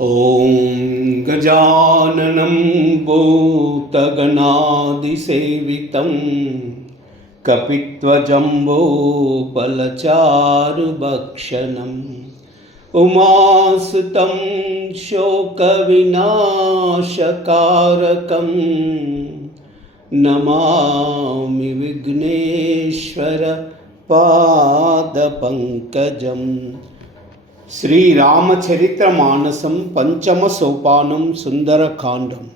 ॐ गजाननं भूतगणादिसेवितं कपित्वजम्बोफलचारुभक्षणम् उमासुतं शोकविनाशकारकं नमामि विघ्नेश्वर पादपङ्कजम्। श्री रामचरित्र मानसम पंचम सोपानम सुंदरकांडम।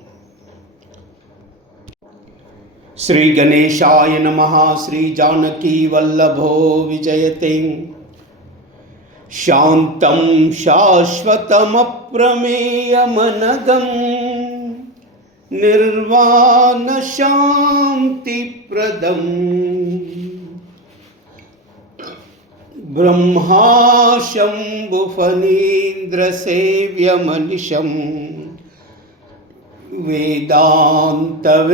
श्री गणेशाय नमः। श्री जानकी वल्लभो विजयते। शांतं शाश्वतमप्रमेयमनघं निर्वाण शांतिप्रदम् ब्रह्मा शम्भुफणीन्द्रसेव्यमनिशं वेदान्तवेद्यं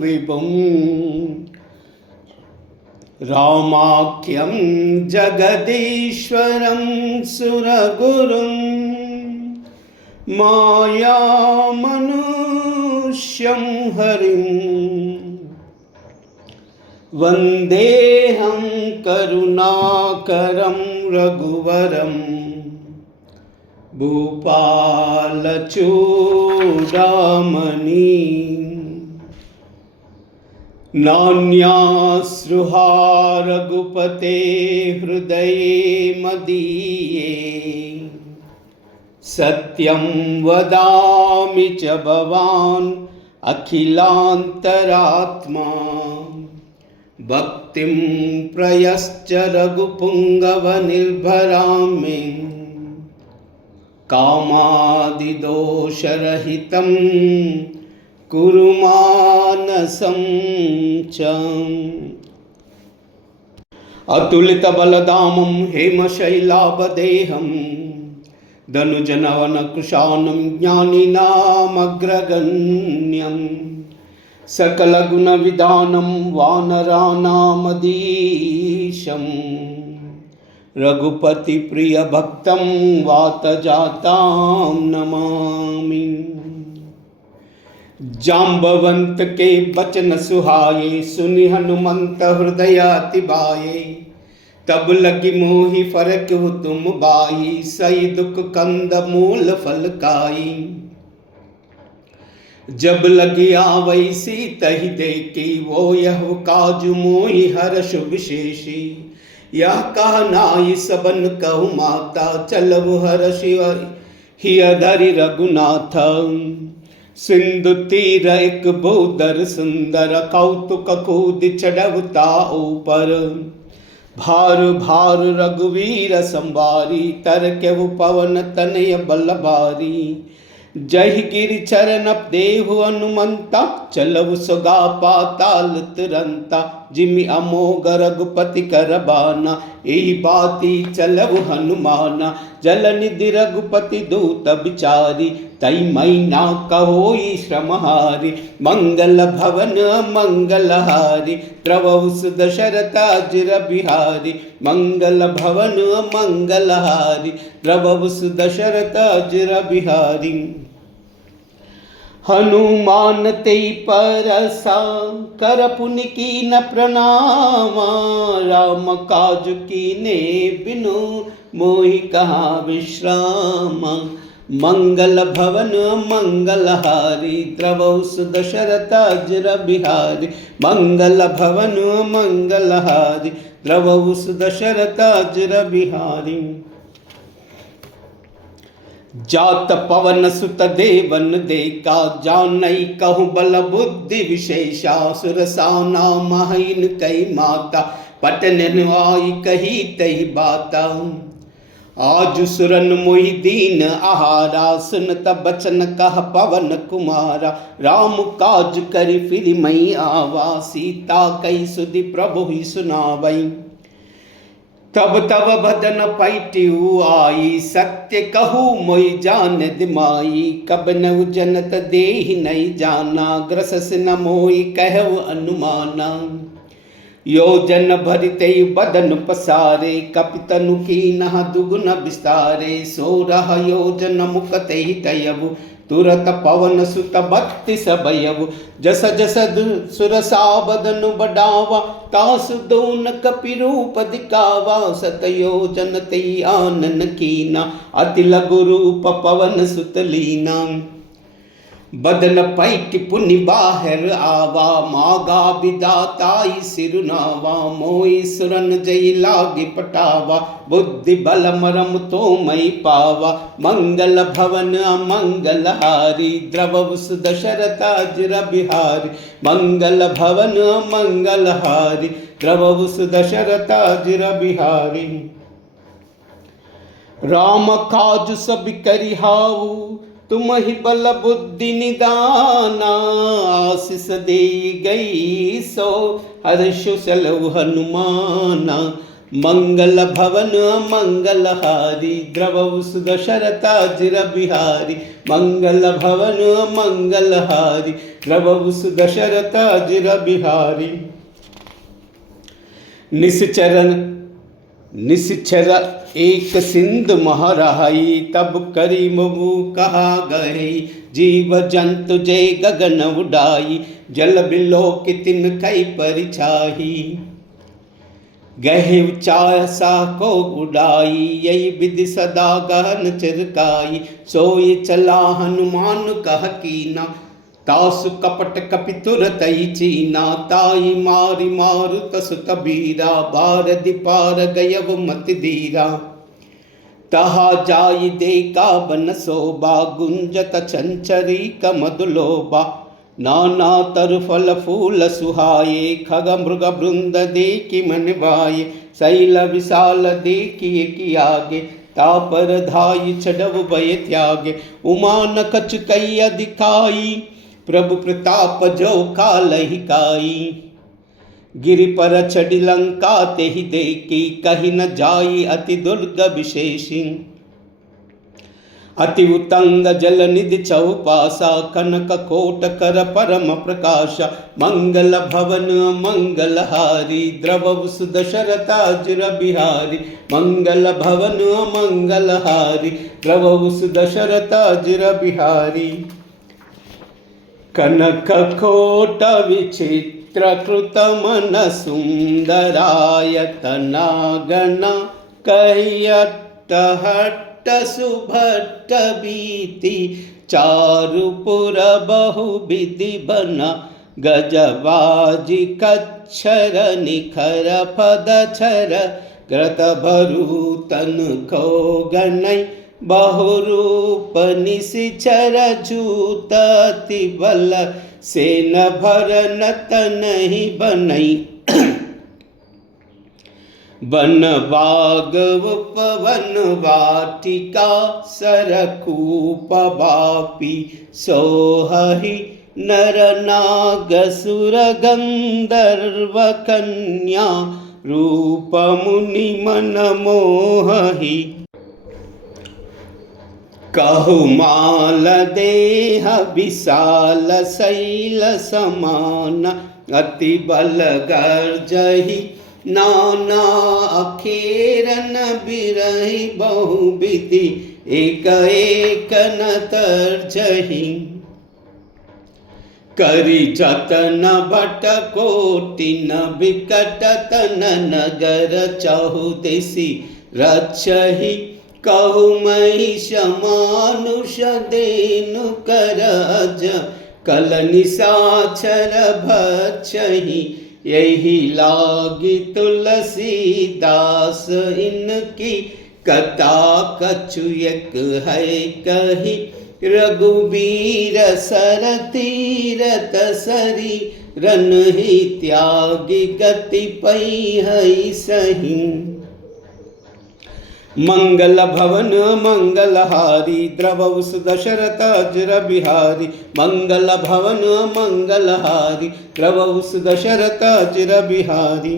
विभुं रामाख्यं जगदीश्वरं सुरगुरुं मायामनुष्यं हरिम् वन्देऽहं करुणाकरं रघुवरं भूपालचूडामणि नान्यास्रुहा रघुपते हृदये मदीये सत्यं वदामि च भवान् अखिलान्तरात्मा भक्तिं प्रयश्च रघुपुङ्गवनिर्भरां मे कामादिदोषरहितं कुरु मानसं च। अतुलितबलधामं हेमशैलाभदेहं धनुजनवनकुशानं ज्ञानिनामग्रगण्यम् सकलगुणविधानं वानराणामधीशं रघुपतिप्रियभक्तं वातजातां नमामि। जाम्बवंत के बचन सुहाए सुनि हनुमंत हृदय अति भाए तब लगी मोहि फरक तुम बाई सही दुख कंद मूल फल खाई। जब लगी आवै सीतहि देखी वो यह काजु मोहि हर्ष विशेषी यह कह नाई सबन कहु माता चलव हर्ष हिय धरि रघुनाथ। सिंधु तीर एक भूधर सुंदर कौतुक कूद चढ़वता ऊपर भार भार रघुवीर संवारी तरकेहु पवन तनय बल भारी। जय गिरि चरण देहु हनुमंता चलव सुगा पाताल तुरंता जिमि अमोघ रघुपति कर बाना यही बाती चलव हनुमाना। जल निधि रघुपति दूत बिचारी तई मैना कहोई श्रमहारी मंगल भवन मंगलहारी द्रवहु दशरथ अजिर बिहारी मंगल भवन मंगलहारी द्रवहु दशरथ अजिर बिहारी। हनुमान ते परसा कर पुनि कीन प्रणामा राम काज कीने बिनु मोहि कहा विश्राम। मंगल भवन मंगलहारी द्रवहु दशरथ अजिर बिहारी मंगल भवन मंगलहारी द्रवहु दशरथ अजिर बिहारी। जात पवन सुत देवन देखा जानई कहु बल बुद्धि विशेषा सुरसाना महिन कई माता पटन आई कही तई बाता। आज सुरन मोहि दीन आहारा सुनत बचन कह पवन कुमारा राम काज करि फिर मई आवा सीता कई सुधि प्रभु ही सुनावई। तब तब बदन पैट्यू आई सत्य कहू मोई जान दिमाई कब नहु जनत देहि नहीं जाना ग्रसस न मोई कहु अनुमाना। योजन भरिते बदन पसारे, कपितनु की नह दुगुन विस्तारे। 16 योजन मुकते तयबु, तुरत पवन सुत 32 बयबु। जस जस सुरसा बदन बढ़ावा, तासु दोन कपि रूप दिखावा। 7 योजन ते आनन कीना, अति लघु रूप पवन सुत लीना। बदन पैठ पुनि बाहर आवा, मागा विदाताई सिरुनावा। मोई सुरन जय लागी पटावा, बुद्धि बल मरम तो मई पावा। मंगल भवन अमंगल हारी, द्रवस दशरथ अजिर बिहारी। मंगल भवन अमंगल हारी, द्रवस दशरथ अजिर बिहारी। राम काज सब करिहाऊ, तुम ही बल बुद्धि निदाना। आशीष दे गई सो हर्ष सलव हनुमाना। मंगल भवन मंगल हारी, द्रवस दशरथ अजिर बिहारी। मंगल भवन मंगल हारी, द्रवस दशरथ अजिर बिहारी। निश्चर एक सिंध महराई, तब करी मुमु कहा गए। जीव जंतु जय गगन उड़ाई, जल बिलो कि तिन कई परिछाही। गहे चासा को उड़ाई, यही विधि सदा गहन चिरकाई। सोई चला हनुमान कह कीना, तासु कपट कपि तुरतई चीना। ताई मारी मारु तसु कबीरा, बारदि पार गयव मति धीरा। तहा जाई देखा बन शोभा, गुंजत चंचरी कमदुलोबा। नाना तरु फल फूल सुहाये, खग मृग बृंद देखि मन भाये। शैल विशाल देखिए कि आगे, तापर धाई छडव भय त्यागे। उमा न कछु कई दिखाई, प्रभु प्रताप जो कालहि काई। गिरि पर चढ़ी लंका ते ही देखी, कही न जाई अति दुर्ग विशेषी। अति उतंग जल निधि चौपासा, कनक कोट कर परम प्रकाशा। मंगल भवन मंगल हारी, द्रवस दशरथ अजिर बिहारी। मंगल भवन मंगल हारी, द्रवस दशरथ अजिर बिहारी। कनक कोट विचित्र कृत मन सुंदरायतना गणा। कह्यट हट्ट सुभट्ट बीति, चारुपुर बहु विधि बना। गजबाजी कच्छर निखर पदछर, ग्रत भरूतन को गणई। बहुरूप निशिचर झूत अति बल, सेन भरन तनहि बनई। वन बाग उपवन वाटिका, सरकूप बापी सोहहि। नर नाग सुर गंधर्व कन्या, रूप मुनि मन मोहहि। कहुमाल देह विशाल शैल समान, अति बल गर्जहि। नाना अखेरन बिरहि बहुविधि, एक एक न तर्जहि। करि जतन भट कोटि न बिकट तन, नगर चहुदिशि रक्षहि। कहु महिष मानुष देनु करज, कल निशाचर भक्षहि। यही लागी तुलसीदास, इनकी कथा कछु एक है कही। रघुबीर सर तीरथ सरी, रन ही त्यागी गति पई है सही। मंगल भवन मंगल हारी, द्रवस दशरथ अजिर बिहारी। मंगल भवन मंगल हारी, द्रवस दशरथ अजिर बिहारी।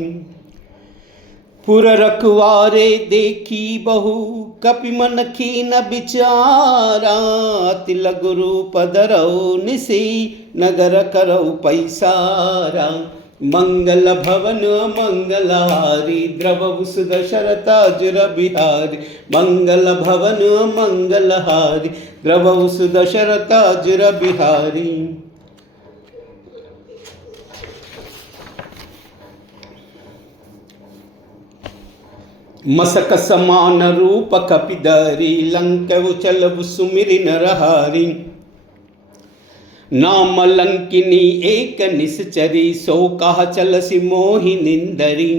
पुर रखवारे देखी बहु, कपि मन कीन बिचारा। अति लघु रूप धरऊ निसी, नगर करऊ पैसारा। मंगल भवन मंगलहारी द्रवहु सुदशरथाजुर बिहारी मंगल भवन मंगलहारी द्रवहु सुदशरथाजुर बिहारी। मसक समान रूप कपिधरी लंक उचल सुमिरि नरहारी नाम लंकिनी एक निश्चरी सो कहा चलसी मोहि निंदरी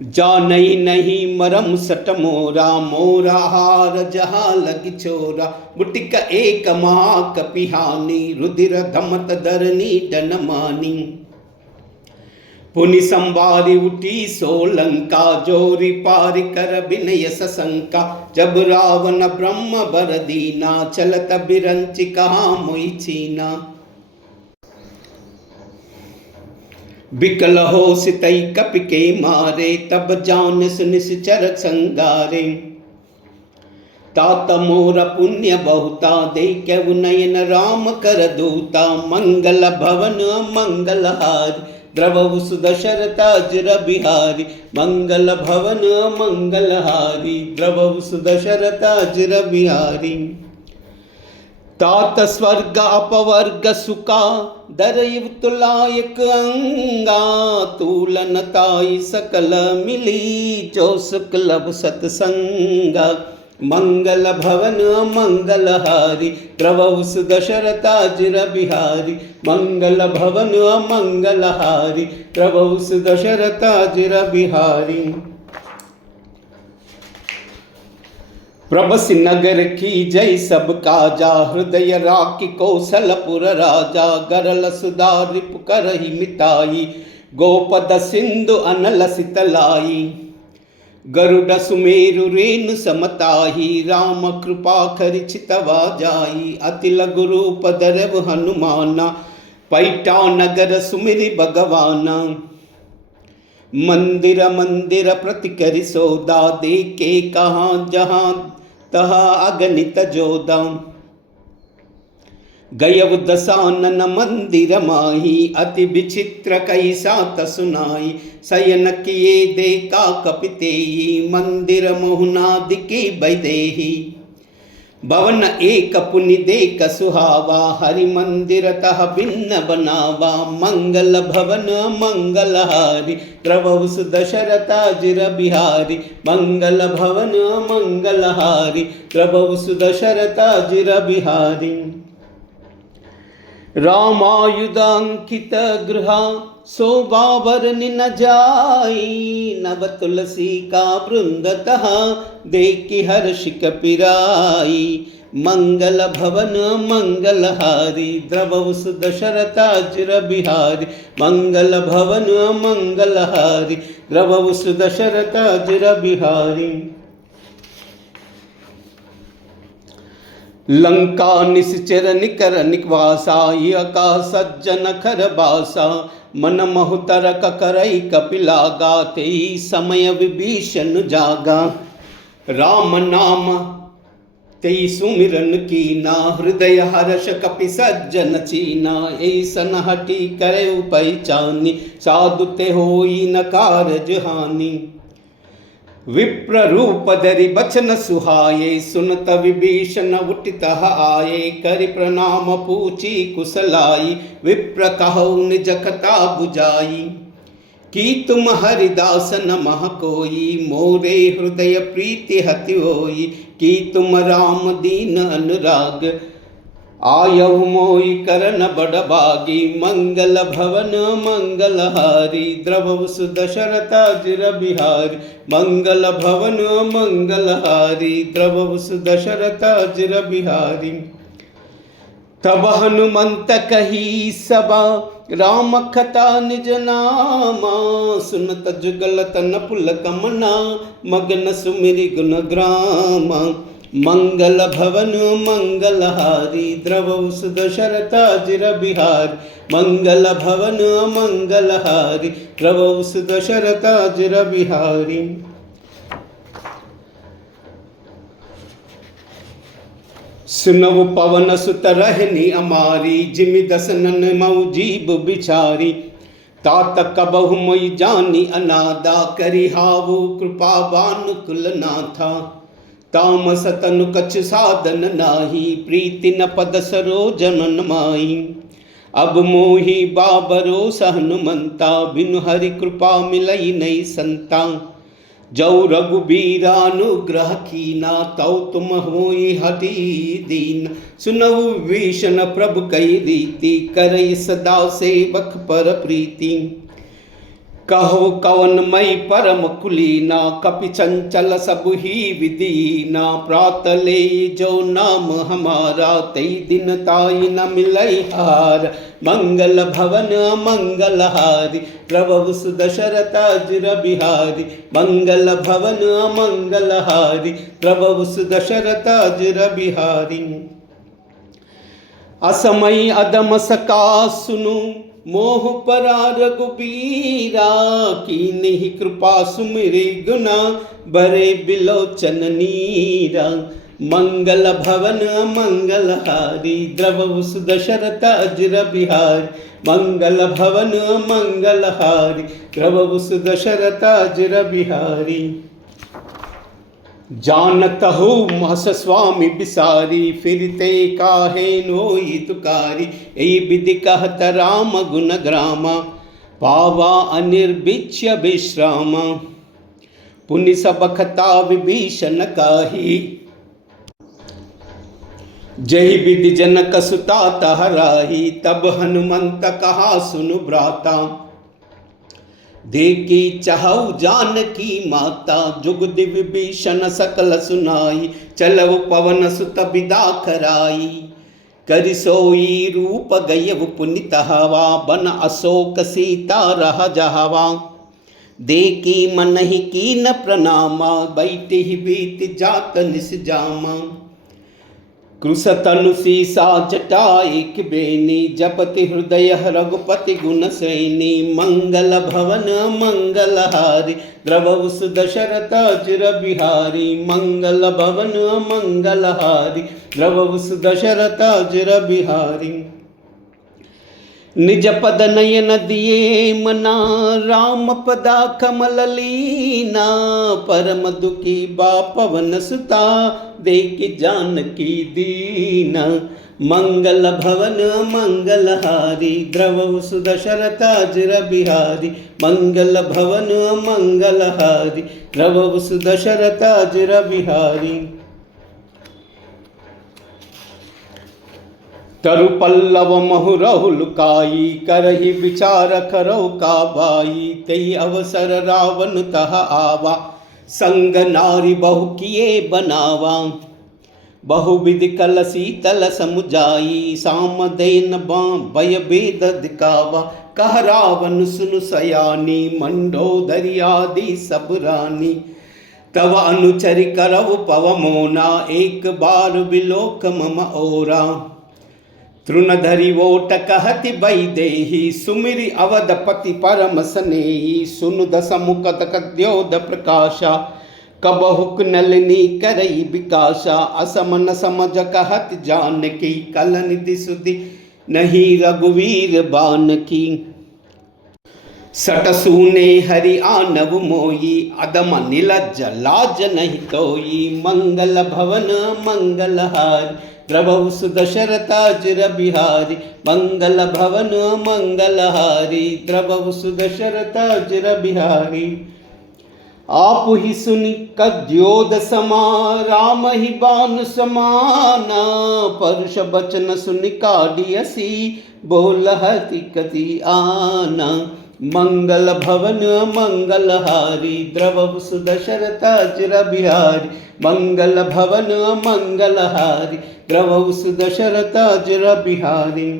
जानई नहीं मरम सट मोरा मोरा हार जहा लग छोरा बुटिक एक महा कपिहानी रुधिर धमत धरनी डनमानी पुनि संवारी उठी सोलंका जोरी पारि कर विनय सशंका जब रावण ब्रह्म बर दीना चलत बिरंचि कहा मोई छीना बिकल हो सितई कपि के मारे तब जान सुनिश्चर संगारे तात मोर पुण्य बहुता देखु नयन राम कर दूता मंगल भवन मंगलहारी द्रवहु सुदशरथाजुर बिहारी मंगल भवन मंगलहारी द्रवहु सुदशरथाजुर बिहारी तात स्वर्ग अपवर्ग सुका दरयु तुलायक अंगा तूलनताई सकल मिली जो सुकलब सतसंगा मंगल भवन मंगलहारी द्रवहु सुदशरथाजुर बिहारी मंगल भवन मंगलहारी द्रवहु सुदशरथाजुर बिहारी। प्रभसि नगर की जय सब काजा हृदय राखी कौशलपुर राजा गरल सुधा रिपु करहि मिटाई गोपद सिंधु अनल सितलाई गरुड़ सुमेरु रेणु समताही राम कृपा खरिचितवा जाई अति लघु रूप धरव हनुमाना पैठा नगर सुमिरि भगवाना मंदिर मंदिर प्रति करि सौदा देखे कहाँ जहाँ तहा अगणित जोदा गयव दसानन मंदिर माही अति विचित्र कैसा तसुनाई शयन किए देखा कपितेई मंदिर मोहनादिकी वैदेही भवन एक पुनि देख सुहावा हरि मंदिर तह भिन्न बनावा मंगल भवन मंगलहारी द्रवहु सुदशरथाजुर बिहारी मंगल भवन मंगलहारी द्रवहु सुदशरथाजुर बिहारी। रामायुधांकित गृहा शोभावरनि न जाई नव तुलसी का वृंदतः देखि हर्षि कपिराई मंगल भवन मंगलहारी द्रवहु सुदशरथाजुर बिहारी मंगल भवन मंगलहारी द्रवहु सुदशरथाजुर बिहारी। लंका निश्चर निकर निकवासा यका सज्जन खर बासा मन महुतर करई कपिलागा तेई समय विभीषण जागा राम नाम तेई सुमिरन कीना हृदय हर्ष कपि सज्जन चीना ऐसन हटी करे पहचानी साधु ते होई न कारज हानि विप्र रूप धरि बचन सुहाये सुनत विभीषण उठित आये करि प्रणाम पूछी कुशलाई विप्र कहु निज कथा बुझाई कि तुम हरिदास नमः कोई मोरे हृदय प्रीति हति होई कि तुम राम दीन अनुराग आयहु मोहि करन बड़भागी मंगल भवन मंगलहारी द्रवहु सुदशरथाजुर बिहारी मंगल भवन मंगलहारी द्रवहु सुदशरथाजुर बिहारी। तब हनुमंत कही सभा राम कथा निज नामा सुनत जुगल तन पुल कमना मगन सुमिरि गुण ग्रामा मंगल भवन मंगलहारी द्रवहु सुदशरथाजुर बिहारी मंगल भवन मंगलहारी द्रवहु सुदशरथाजुर बिहारी। सुनव पवन सुत रहनी अमारी जिमि दसनन मऊ जीव बिचारी तात कबहु मोई जानी अनादा करिहावु कृपावान कुलनाथा। तामस तनु कछ साधन नाही प्रीति न पद सरोज मन माई। अब मोहि बाबरो सहनुमंता बिनु हरि कृपा मिलई नहीं संता। जौ रघुबीरानुग्रह कीना तौ तुम होई हति दीन। सुनहु विभीषण प्रभु कई रीति करई सदा सेवक पर प्रीति। कहो कवन मई परम कुलीना कपि चंचल सब ही विदीना। प्रात ले जो नाम हमारा तई दिन ताई न मिलई हार। मंगल भवन मंगल हारी प्रभु सुदशरथ अजर बिहारी। मंगल भवन मंगल हारी प्रभु सुदशरथ अजर बिहारी। असमय अदम सका सुनु मोह परा रघुबीरा। की नहीं कृपा सुमिरे गुना भरे बिलोचन नीरा। मंगल भवन मंगल हारी द्रवहु सुदशरथ अजर बिहारी। मंगल भवन मंगल हारी द्रवहु सुदशरथ अजर बिहारी। जानत हो महस स्वामी बिसारी फिरते काहे नोई तुकारी। यही विधि कहत राम गुण ग्रामा पावा अनिर्बिच्य विश्रामा। पुनि सब खता विभीषण काही जही विधि जनक सुता तहराही। तब हनुमंत कहा सुनु भ्राता देखी चहु जानकी माता। जुगदि विभीषण सकल सुनाई चलव पवन सुत बिदा कराई। करि सोई रूप गयव पुनित हवा बन अशोक सीता रह जहवा। देखी मन ही कीन प्रणामा बैठि ही बीत जात निस जामा। कृश तनु सीसा जटा एक बेनी जपति हृदय रघुपति गुण सैनी। मंगल भवन मंगल हारी द्रवहु सुदशरथ अजर बिहारी। मंगल भवन मंगल हारी द्रवहु सुदशरथ अजर बिहारी। निज पद नयन दिए मना राम पदा कमल लीना। परम दुखी बा पवन सुता देखि जानकी दीना। मंगल भवन मंगल हारी द्रवहु सुदशरथ अजर बिहारी। मंगल भवन मंगल हारी द्रवहु सुदशरथ अजर बिहारी। तरु पल्लव महु रहुल काई करहि विचार करौ का बाई। तई अवसर रावण तह आवा संग नारी बहु किए बनावा। बहुविधि कल शीतल समुझाई साम देन भय भेद दिखावा। कह रावण सुनु सयानी मंडोदरी आदि सब रानी। तव अनुचरि करव पव मोना एक बार बिलोक मम ओरा। तृणधरि वोट कहति वैदेही सुमिरि अवधपति परम स्नेही। सुनु दस मुकत कद्योध प्रकाशा कबहुक नलिनी करई विकासा। असमन समझ कहत जानकी कल निधि सुधि नहीं रघुवीर बान की। सट सूने हरि आनव मोई अदम नीलज लाज नहीं तोई। मंगल भवन मंगल हारी द्रवहु सुदशरथ अजर बिहारी। मंगल भवन मंगल हारी द्रवहु सुदशरथ अजर बिहारी। आप ही सुनि कद्योद समा राम ही बान समाना। परुष बचन सुनि काढ़ियसी बोलहति कति आना। मंगल भवन मंगल हारी द्रवहु सुदशरथ अजर बिहारी। मंगल भवन मंगल हारी द्रवहु सुदशरथ अजर बिहारी।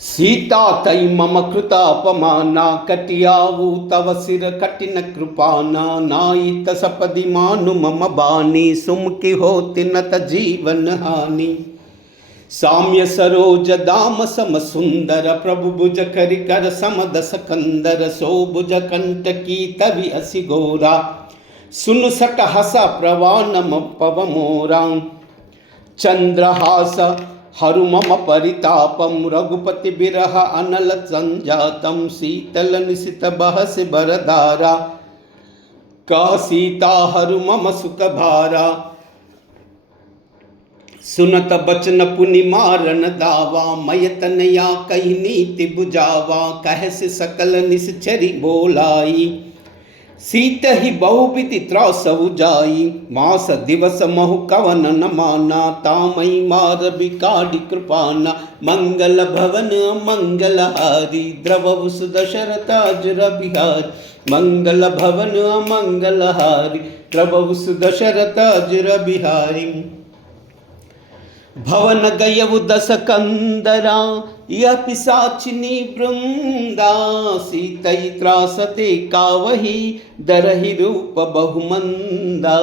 सीता तई मम कृतापमाना कटियावु तव सिर कठिन कृपाना। नाई तसपदि मानु मम बानी सुमकि होति नत जीवन हानि। साम्य सरोज दाम सम सुंदर प्रभु भुज करि कर समदस कंदर। सो भुज कंठ की तवि असि गोरा सुन सट हस प्रवान पव मोरा। चंद्रहास हरु मम परितापम रघुपति बिरह अनल संजातम शीतल निशित बहस बरधारा का सीता हरु मम सुख भारा सुनत बचन पुनि मारन दावा मय तनया कही नीति बुझावा कह से सकल निश्चरी बोलाई सीत ही बहुविधि त्रासु जाई मास दिवस महु कवन न माना तामई मार बिकाड़ी कृपाना मंगल भवन मंगल हारी द्रव सुदशरथ अजर बिहारी मंगल भवन मंगल हारी द्रव सुदशरथ अजर बिहारी भवन गयउ दस कंदरा यह पिशाचिनी वृंदा सीतई त्रासते कावही दरहि रूप बहुमंदा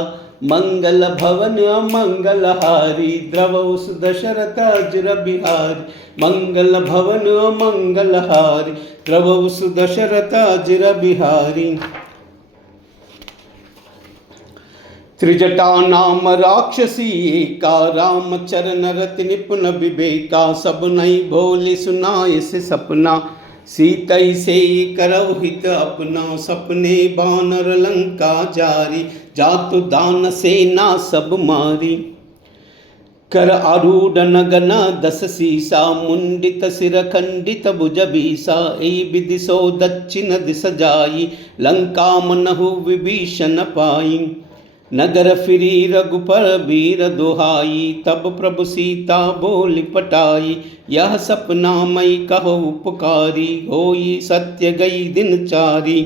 मंगल भवन मंगल हारी द्रवौ सुदशरथ अजर बिहारी मंगल भवन मंगल हारी द्रवौ सुदशरथ अजर बिहारी त्रिजटा नाम राक्षसी का राम चरण रति निपुण विवेका सब नई भोली सुनाए से सपना सीतई से करौ हित अपना सपने बानर लंका जारी जातु दान सेना सब मारी कर आरूढ़ नगन दस सीसा मुंडित सिर खंडित भुज बीसा ए विधि सो दक्षिण दिश जाई लंका मनहु विभीषण पाई नगर फिरी रघुपर वीर दुहाई तब प्रभु सीता बोली पटाई यह सपना मई कहो उपकारी होई सत्य गई दिन चारी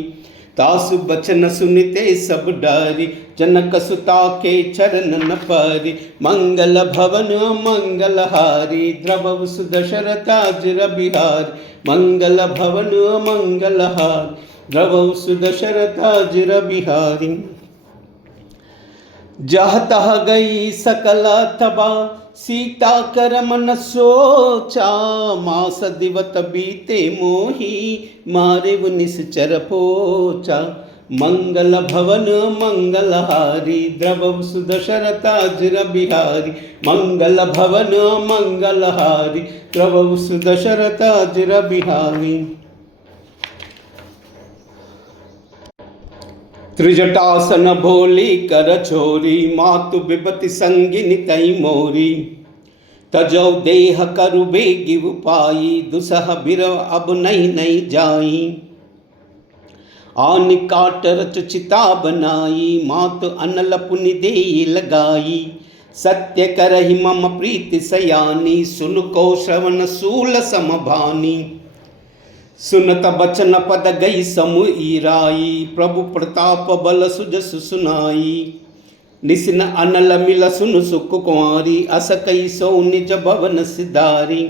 तासु बचन सुनते सब डारी जनक सुता के चरण न पारी मंगल भवन मंगल हारी द्रव सुदशरथ अजर बिहारी मंगल भवन मंगल हारी द्रव सुदशरथ अजर बिहारी जह तह गई सकल तबा सीता कर मन सोचा मास दिवत बीते मोही मारे निश्चर पोचा मंगल भवन मंगल हारी द्रव सुदशरथ अजर बिहारी मंगल भवन मंगल हारी द्रव सुदशरथ अजर बिहारी त्रिजटासन भोली कर छोरी मातु विपति संगिनी तई मोरी तजौ देह करु बेगी उपाई दुसह बिरव अब नहीं नहीं जाई आन काट रच चिता बनाई मातु अनल पुनि दे लगाई सत्य करहि मम प्रीति सयानी सुन को श्रवण सूल समभानी सुनत बचन पद गई समु ईराई प्रभु प्रताप बल सुजस सुनाई निसिन अनल मिल सुन सुख कुंवारी अस कई सो निज भवन सिधारी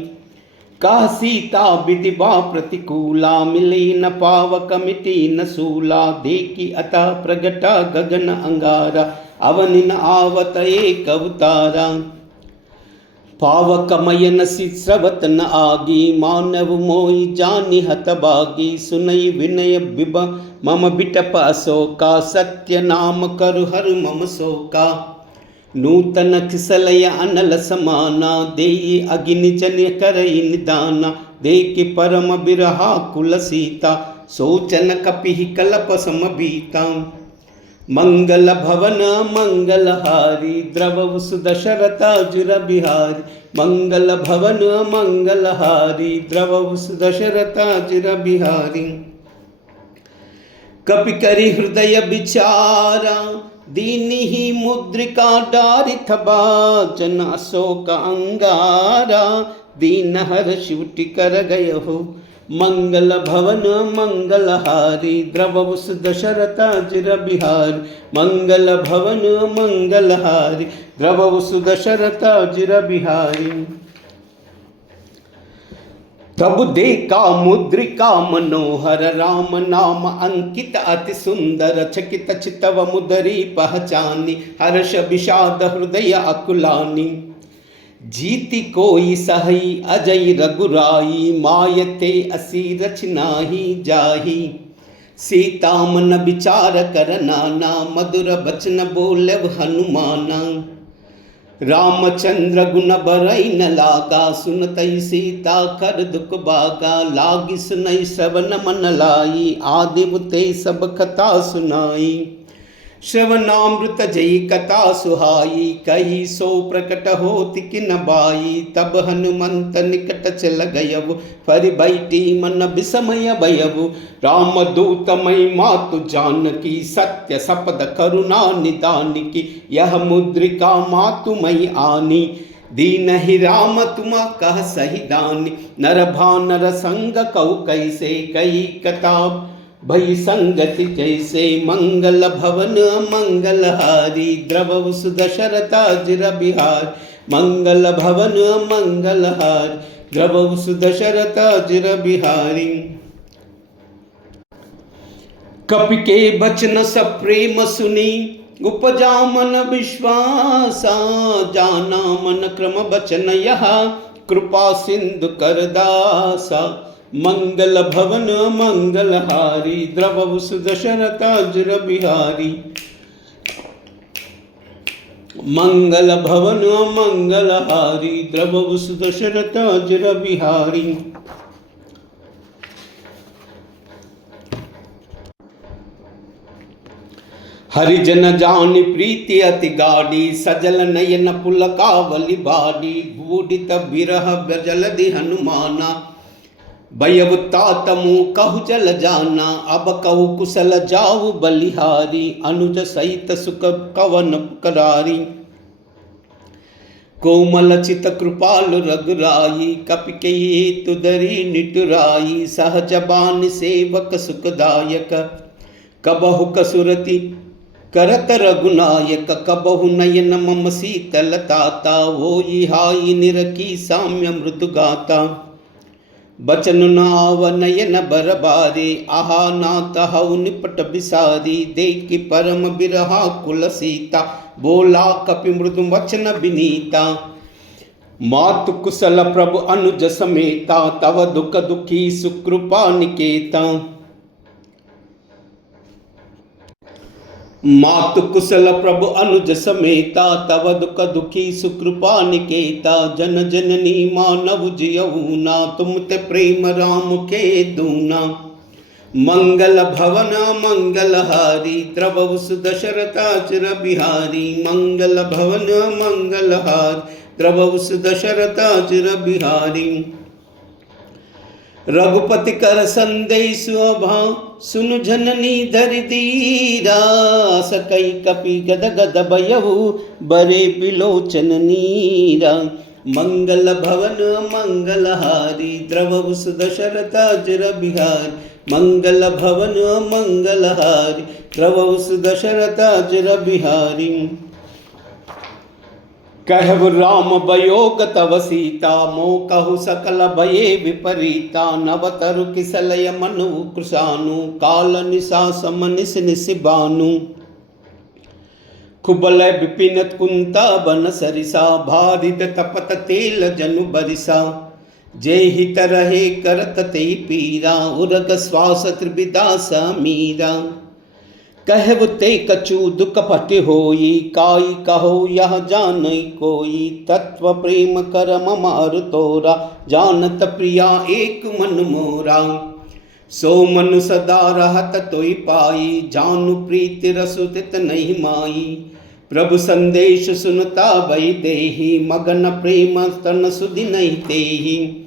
कह सीता विधि बा प्रतिकूला मिली न पावक मिटी न सूला देखी अतः प्रगटा गगन अंगारा अवनि न आवत एक अवतारा पावक मयन श्रवत न आगी मानव मोई जानि हत बागी सुनई विनय बिब मम बिटप अशोका सत्य नाम करु हर मम शोका नूतन खिसलय अनल समाना देई अग्नि जन करई निदाना देखि परम बिरहा कुल सीता सोचन कपि कलप समबीता मंगल भवन मंगल हारी द्रव सुदशरथ अजर बिहारी मंगल भवन मंगल हारी द्रव सुदशरथ अजर बिहारी कपि करि हृदय विचारा दीनी ही मुद्रिका डारि थबा जन अशोक अंगारा दीन हर शिवटी कर गय हो मंगल भवन मंगल हारी द्रव सुदशरथ अजर बिहारी मंगल भवन मंगल हारी द्रव सुदशरथ अजर बिहारी तब देखा मुद्रिका मनोहर राम नाम अंकित अति सुंदर चकित चितव मुदरी पहचानी हर्ष विषाद हृदय अकुलानी जीति कोई सही अजय रघुराई मायते असी रचनाही जाही सीता मन विचार कर नाना मधुर बचन बोले हनुमाना रामचंद्र गुण बरई न लागा, सुनतई सीता कर दुख बागा। लागी सुनई श्रवण मन लाई, आदिव ते सब कथा सुनाई। श्रवणामृत जई कथा सुहाई, कही सो प्रकट होति किन बाई। तब हनुमंत निकट चल गयव, फरि बैठी मन विस्मय भयउ। राम दूत मई मातु जानकी, सत्य सपद करुणा निदान की। यह मुद्रिका मातु मई आनी, दीन ही राम तुम कह सही दानी। नर भानर संग कहु कैसे, कही कथा भई संगति जैसे। मंगल भवन मंगलहारी, द्रवहु सुदशरथ अजिर बिहार। मंगल भवन मंगलहारी, द्रवहु सुदशरथ अजिर बिहारी। कपि के बचन सब प्रेम सुनी, उपजा मन विश्वासा। जाना मन क्रम बचन यह, कृपा सिंधु कर दासा। मंगल भवन मंगलहारी, द्रवहु सुदशरथ अजिर बिहारी। मंगल भवन मंगलहारी, द्रवहु सुदशरथ अजिर बिहारी। हरिजन जानि प्रीति अति गाढ़ी, सजल नयन पुलकावली बाड़ी। बूढ़ित बिरह जलधि हनुमाना, भयउ तात मुँह कहु जल जाना। अब कहु कुशल जाऊ बलिहारी, अनुज सहित सुख कवन करारी। कोमल चित कृपाल रघुराई, कपिकेयी हेतु धरि निटुराई। सहज बान सेवक सुखदायक, कबहु कसुरति करत रघुनायक। कबहु नयन मम शीतल ताता, होई हाई निरखी साम्य मृदु गाता। बचन नाव नयन बरबारे, आहा नाथ हऊ निपट बिसारी। देखि परम बिरहा कुल सीता, बोला कपि मृदु वचन विनीता। मातु कुशल प्रभु अनुज समेता, तव दुख दुखी सुकृपा निकेता। मातु कुशल प्रभु अनुज समेता, तव दुख दुखी सुकृपा निकेता। जन जननी मानव जियऊना, तुम ते प्रेम राम के दूना। मंगल भवन मंगलहारी, द्रवहु सुदशरथ अजिर बिहारी। मंगल भवन मंगलहारी, द्रवहु सुदशरथ अजिर बिहारी। रघुपति कर संदेश अभाव, सुनु जननी धरि धीरा। सकई कपि गद गद भयउ, बरे बिलोचन नीरा। मंगल भवन मंगलहारी, द्रवहु सुदशरथ अजिर बिहारी। मंगल भवन मंगलहारी, द्रवहु सुदशरथ अजिर बिहारी। कहु राम बयोग तव सीता, मोह कहु सकल भये विपरीता। नव तरु किसलय मनु कृशानु, काल निशा सम निस निस बानु। कुबलय विपिन कुंता बन सरिसा, भारित तपत तेल जनु बरिसा। जय हित रहे करत ते पीरा, उरग श्वास त्रिविदा मीरा। कहु ते कछु दुख पटि होई, काई कहो यह जानई कोई। तत्व प्रेम कर ममार तोरा, जानत प्रिया एक मन मोरा। सो मनु सदा रहत तोई पाई, जानु प्रीति रसु तित नहीं माई। प्रभु संदेश सुनता भई देहि, मगन प्रेम तन सुधि नहीं तेहि।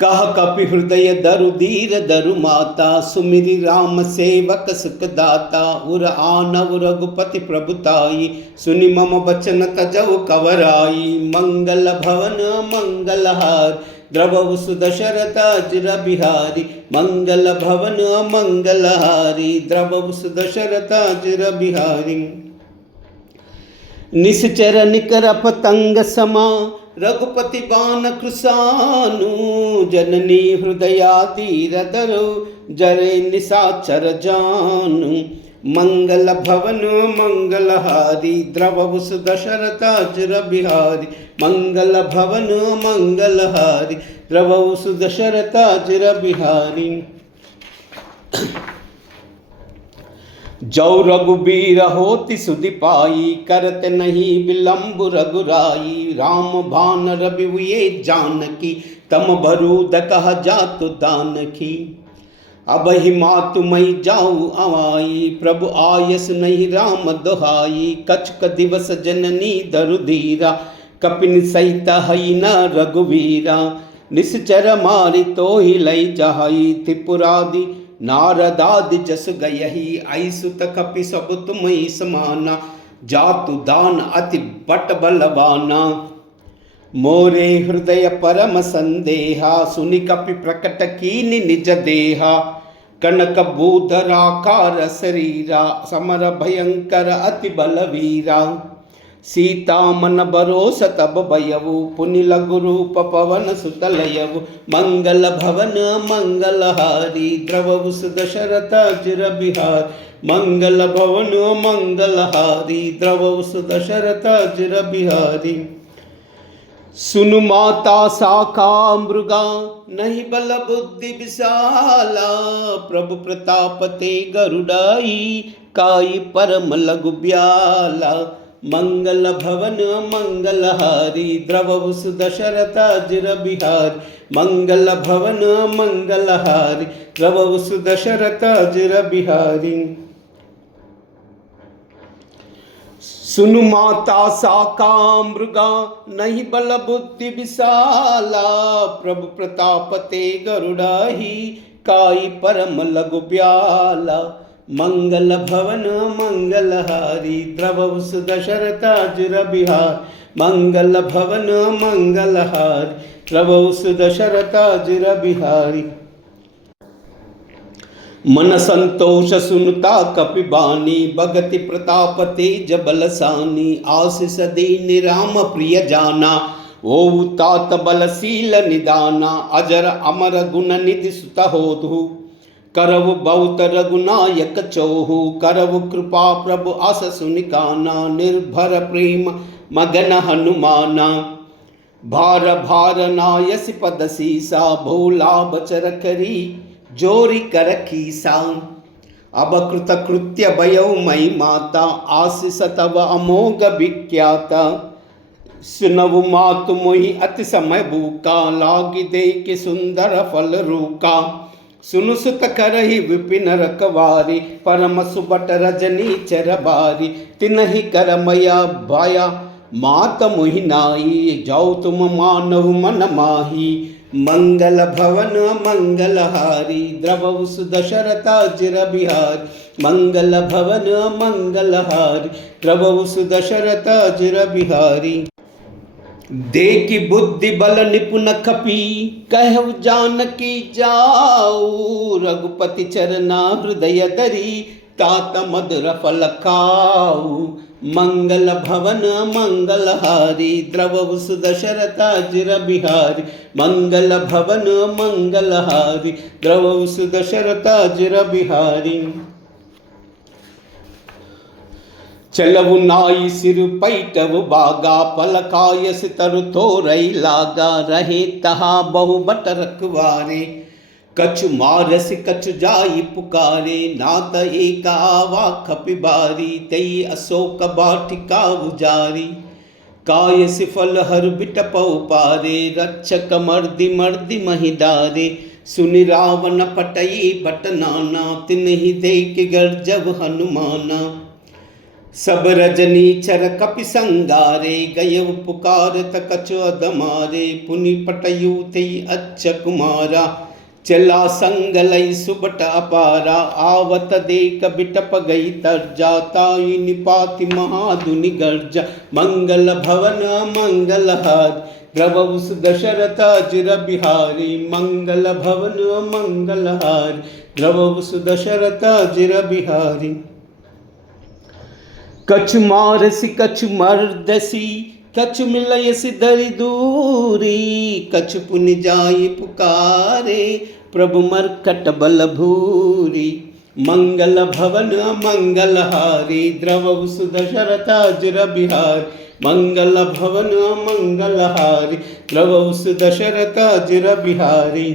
कह कपि हृदय दरु धीर दरु माता, सुमिरि राम सेवक सुख दाता। उर आनव रघुपति प्रभुताई, सुनि मम बचन तजौ कवराई। मंगल भवन मंगलहारी, द्रवहु सुदशरथ अजिर बिहारी। मंगल भवन मंगलहारी, द्रवहु सुदशरथ अजिर बिहारी। निश्चर निकर पतंग समा, रघुपति बान कृशानु। जननी हृदया धीर धरु, जरे निशाचर जानु। मंगल भवन मंगलहारी, द्रवहु सुदशरथ अजिर बिहारी। मंगल भवन मंगलहारी, द्रवहु सुदशरथ अजिर बिहारी। जौ रघुबीर होति सुधि पाई, करत नहीं विलंब रघुराई। राम भान रवि ये जानकी, तम बरूद कह जातु दानकी। अब ही मातु मई जाऊ अवाई, प्रभु आयस नहीं राम दोहाई। कछक दिवस जननी दरुधीरा, कपिन सहित हई न रघुवीरा। निश्चर मारि तो ही लई जहाई, त्रिपुरादि नारदादि जस गयही। आई सुत कपि सब तुम ही समाना, जातु दान अति बट बलवाना। मोरे हृदय परम संदेहा, सुनि कपि प्रकट कीनि निज देहा। कनक बूधराकार शरीरा, समर भयंकर अति बलवीरा। सीता मन बरोस तब भयऊ, पुनि लघु रूप पवन सुतलयऊ। मंगल भवन मंगलहारी, द्रवहु दशरथ अजिर बिहार। मंगल भवन मंगलहारी, द्रवहु दशरथ अजिर बिहारी। सुनु माता शाखा मृगा, नहीं बल बुद्धि विशाला। प्रभु प्रताप ते गरुड़ाई, काई परम लघु ब्याला। मंगल भवन मंगलहारी, द्रवहु दशरथ अजिर बिहारी। मंगल भवन मंगलहारी, द्रवहु दशरथ अजिर बिहारी। सुनु माता शाखा मृगा, नहीं बल बुद्धि विशाला। प्रभु प्रताप ते गरुड़ाही, काई परम लघु ब्याला। मंगल भवन मंगलहारी, द्रवहु दशरथ अजिर बिहारी। मंगल भवन मंगलहारी, द्रवहु दशरथ अजिर बिहारी। मन संतोष सुनता कपिबानी, भगति प्रताप तेज बलसानी। आशीष दीन राम प्रिय जाना, ओऊ तात बलशील निदाना। अजर अमर गुण निधि सुत होधु, करव बहुत रघुनायक चोहु। करव कृपा प्रभु आस सुनिकाना, निर्भर प्रेम मगन हनुमाना। भार भार नायसि पद सीसा, भोला बचर करी जोरी कर कीसा। अब कृत कृत्य भयउ मई माता, आशीष तव अमोघ विख्याता। सुनवु मातु मोहि अति समय भूका, लागी दे कि सुंदर फल रूका। सुनु सुत करहि विपिन रखवारी, परम सुबट रजनी चर बारी। तिनहि कर मया भाया, मात मोहि नाई। जाऊ तुम मानव मन माही, मंगल भवन मंगलहारी। द्रवहु दशरथ अजिर बिहारी। मंगल भवन मंगलहारी, द्रवहु दशरथ अजिर बिहारी। देखि बुद्धि बल निपुण खपी, कहु जानकी जाऊ। रघुपति चरना हृदय धरी, तात मधुर फल खाऊ। मंगल भवन मंगलहारी, द्रवहु दशरथ अजिर बिहारी। मंगल भवन मंगलहारी, द्रवहु दशरथ अजिर बिहारी। चलवु नाई सिर पैटव बागा, पलकायस तरु थोरई लागा। रहे तहा बहु बट रखवारे, कछु मारस कछु जाई पुकारे। नात एक आवा खपिबारी, तई अशोक बाटिका उजारी। कायस फल हर बिटपौ पारे, रक्षक मर्दि मर्दि महिडारे। सुनि रावण पटई बट नाना, तिन्हि देख गर्जव हनुमाना। सब रजनी चर कपि संगारे, गयव पुकारत कछु अदमारे। पुनि पटयु तई अच्छ कुमारा, चला संग लई सुबट अपारा। आवत देख बिटप गई तरजा, ताई निपाति महाधुनि गर्जा। मंगल भवन मंगलहारी, द्रवहु दशरथ अजिर बिहारी। मंगल भवन मंगलहारी, द्रवहु दशरथ अजिर बिहारी। कछु मारसी कछु मर्दसी, कछु मिलयसि धरि दूरी। कछु पुनि जाई पुकारे, प्रभु मर्कट बल भूरी। मंगल भवन मंगलहारी, द्रवहु दशरथ अजिर बिहारी। मंगल भवन मंगलहारी, द्रवहु दशरथ अजिर बिहारी।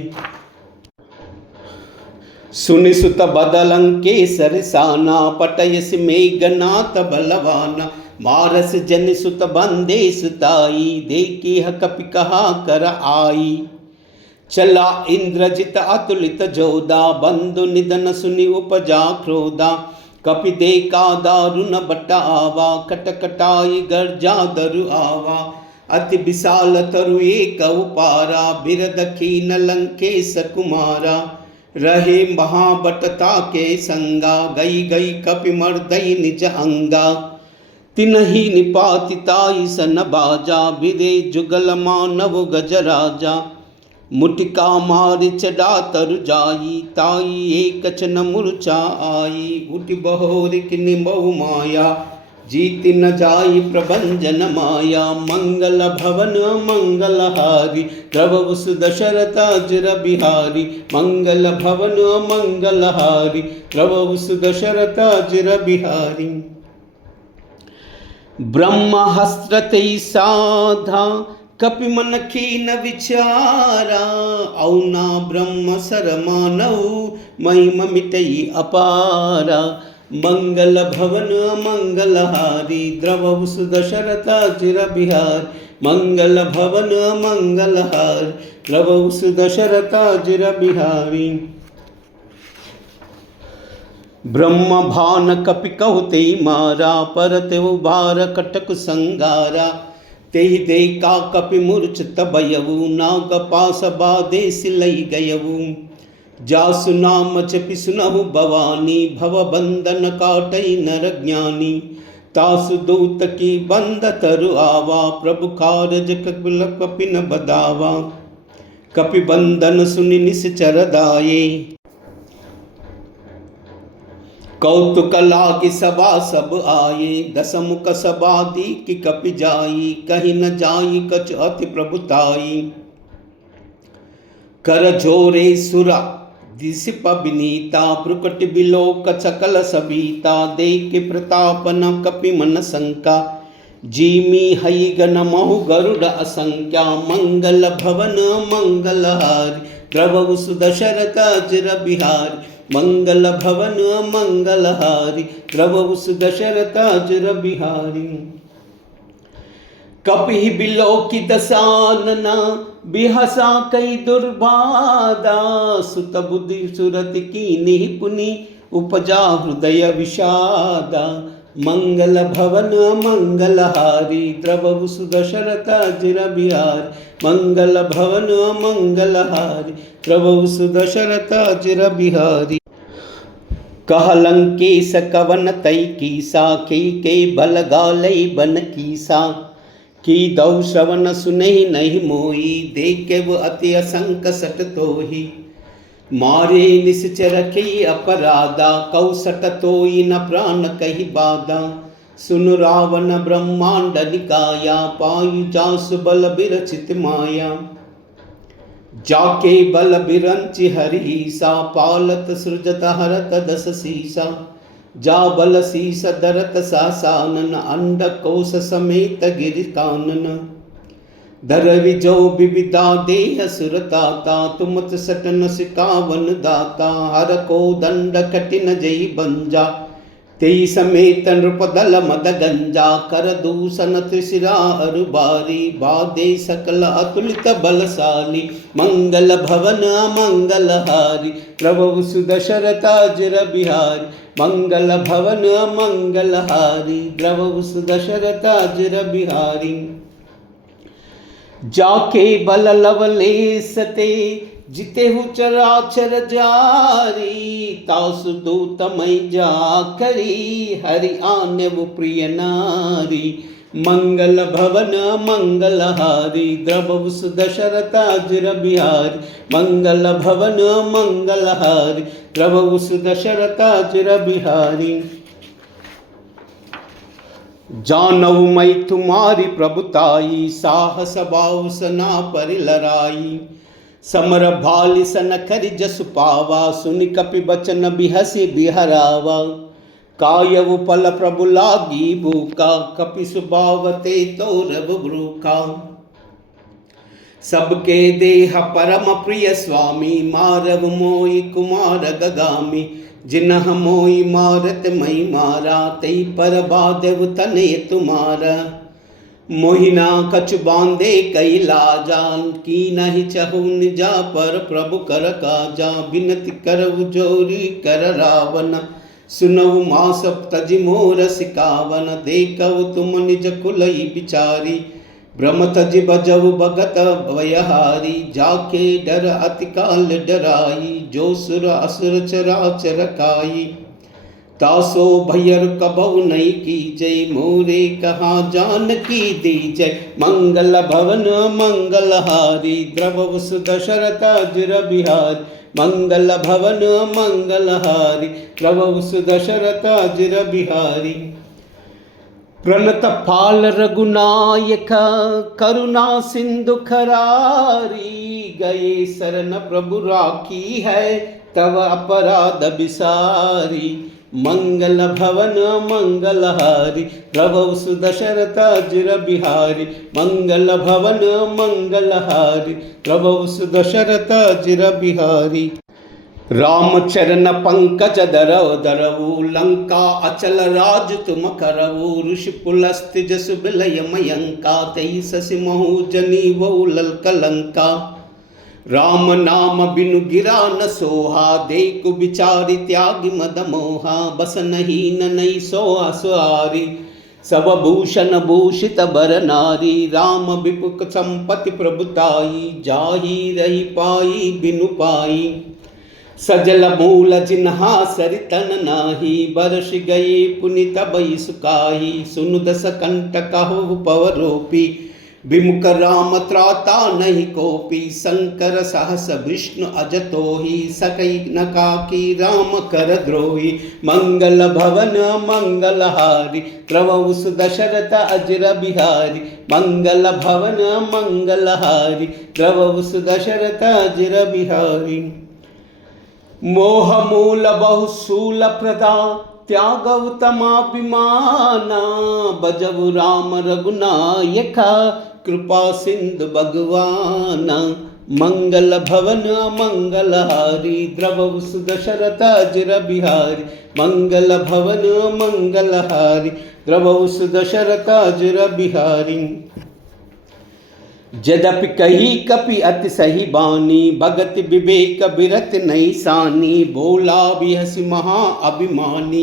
सुनि सुत बदलंके सरसाना पटयस मेघनाथ बलवाना मारस जन सुत बंदे सुताई देखी कपि कहा कर आई चला इंद्रजित अतुलित जोदा बंधु निधन सुनि उपजा क्रोधा कपि देखा दारुण बटावा कटकटाई गर्जा दरु आवा अति विशाल तरु एक उपारा बिरद खीन लंकेश कुमारा रहे महाबटता के संगा गई गई कपि मर्दई निज अंगा तिनहि निपातिताई सन बाजा बिरे जुगल मानव गजराजा मुटिका मारि चढ़ा तरु जाई ताई एक चन मूर्छा आई उठ बहोर किनि बहु माया जीति न जाई प्रभंजन माया मंगल भवन मंगलहारी प्रभु सुदशरथ अजर बिहारी मंगल भवन मंगलहारी प्रभु सुदशरथ अजर बिहारी ब्रह्महस्त्रते साधा कपि मन खीन विचारा औना ब्रह्म सरमानव महिम मिटई अपारा मंगल भवन मंगलहारी द्रवहु सुदशरथ अजर बिहारी मंगल भवन मंगलहारी द्रवहु सुदशरथ अजर बिहारी ब्रह्म भान कपि कहते मारा परत उबार कटक संगारा तेहि देखा कपि मूर्छित भयऊ नाग पास बाधे सिलई गयऊ जासु नाम जपि सुनहु भवानी भव बंधन काटई नर ज्ञानी तासु दूत की बंद तरु आवा प्रभु कारज कपि न बदावा कपि बंधन सुनि निश्चर दाये कौतुक लागी सभा सब आये दसमुख सबादी की कपि जाई कहीं न जाई कछ अति प्रभुताई कर जोरे सुरा दिसिप विनीता प्रकट बिलोक सकल सबीता देख के प्रताप न कपि मन शंका जीमी हई गण महु गरुड़ असंख्या मंगल भवन मंगलहारी द्रवहु सुदशरथ अजर बिहारी मंगल भवन मंगलहारी द्रवहु सुदशरथ अजर बिहारी कपि बिलोकी दसानना बिहसा कई दुर्बादा सुत बुद्धि सुरत की निपुनि उपजा हृदय विषादा मंगल भवन मंगलहारी द्रवहु सुदशरथ अजर बिहारी मंगल भवन मंगलहारी द्रवहु सुदशरथ अजर बिहारी कह लंकेश कवन तई कीसा के बल गालई बन कीसा की दौ श्रवण सुनहि नहीं मोई देखे वो अति असंक सट तोहि मारे निश्चर रखी अपराधा कौसट तोई न प्राण कही बाधा सुन रावण ब्रह्मांड निकाया पायु जासु बल बिरचित माया जाके बल बिरंचि हरिसा पालत सृजत हरत दस सीसा जा बल शीस दरत सासानन अंड कोश समेत गिर कानन धर विजो विविधा देह सुरताता तुमत सटन सिकावन दाता हर को दंड कठिन जई बंजा तेई समेत नृपदल मद गंजा कर दूषण त्रिशिरा अरुबारी बादे सकल अतुलित बलशाली मंगल भवन मंगलहारी प्रभु सुदशरथ अजर बिहारी मंगल भवन मंगलहारी प्रभु सुदशरथ अजर बिहारी जाके बल लवलेसते जितेहु चराचर जारी तासु दूतमय जाकरी हरि आन्यव प्रिय नारी मंगल भवन मंगलहारी द्रवहु सुदशरथ अजर बिहारी मंगल भवन मंगलहारी द्रवहु सुदशरथ अजर बिहारी जानऊ मई तुम्हारी प्रभुताई साहस बाहु सना पर लड़ाई समर भालि सन खरि जसु पावा सुनि कपि बचन बिहसि बिहरावा कायव पल प्रभु लागी भूखा कपि सुबावते तोरब ब्रूखा सबके देह परम प्रिय स्वामी, मारव मोई कुमार गगामी, जिन्ह मोई मारत मई मारा, तई पर बादेव तने तुम्हारा। मोहिना कछु बांधे कई लाजा, की नहीं चहु निजा पर प्रभु कर काजा, बिनती करव जोरी कर रावण, सुनव मास तजि मोर सिकावन, देखव तुम निज कुलई बिचारी, ब्रह्म तजि बजव भगत भयहारी, जाके डर अति काल डराई, जो सुर असुर चराचर काई, तासो भैयर कबहु नहीं की जय, मोरे कहा जान की दी जय, मंगल भवन मंगलहारी, द्रव सुदशरथ अजिर बिहारी, मंगल भवन मंगलहारी, द्रव सुदशरथ अजिर बिहारी। प्रणत फाल रघुनायक, करुणा सिंधु खरारी, गए शरण प्रभु राखी है, तव अपराध बिसारी, मंगल भवन मंगलहारी, प्रभु सुदशरथ अजिर बिहारी, मंगल भवन मंगलहारी, प्रभु सुदशरथ अजिर बिहारी। रामचरण पंकज धरव धरऊ, लंका अचल राज तुम करऊ, ऋषि पुलस्त्य जसु बिलय मयंका, तई ससि महु जनी वो ललकलंका, राम नाम बिनु गिरा न सोहा, देखु बिचारी त्यागी मद मोहा, बस नहीं नई सो असुआरी, सब भूषण भूषित बर नारी, राम विपुक संपत्ति प्रभुताई, जाही रही पाई बिनु पाई, सजल मूल जिन्हा सरितन नाही, बरस गए पुनित बई सुकाही, सुनु दस कंठ कहो पवरोपी, विमुख राम त्राता नहीं कोपी, शंकर सहस विष्णु अजतोहि, सकई नका की राम कर द्रोही, मंगल भवन मंगलहारी, प्रभु सुदशरथ अजिर बिहारी, मंगल भवन मंगलहारी, प्रभु सुदशरथ अजिर बिहारी। मोह मूल बहुशूल प्रदा, त्याग उत्तमाभिमाना, बजव राम रघुनायका, कृपा सिंधु भगवाना, मंगल भवन मंगलहारी, द्रव सुदशरथ अजिर बिहारी, मंगल भवन मंगलहारी, द्रव सुदशरथ अजिर बिहारी। जदपि कही कपि अति सही बानी, भगत विवेक बिरत नहीं सानी, बोला भी हसी महा अभिमानी,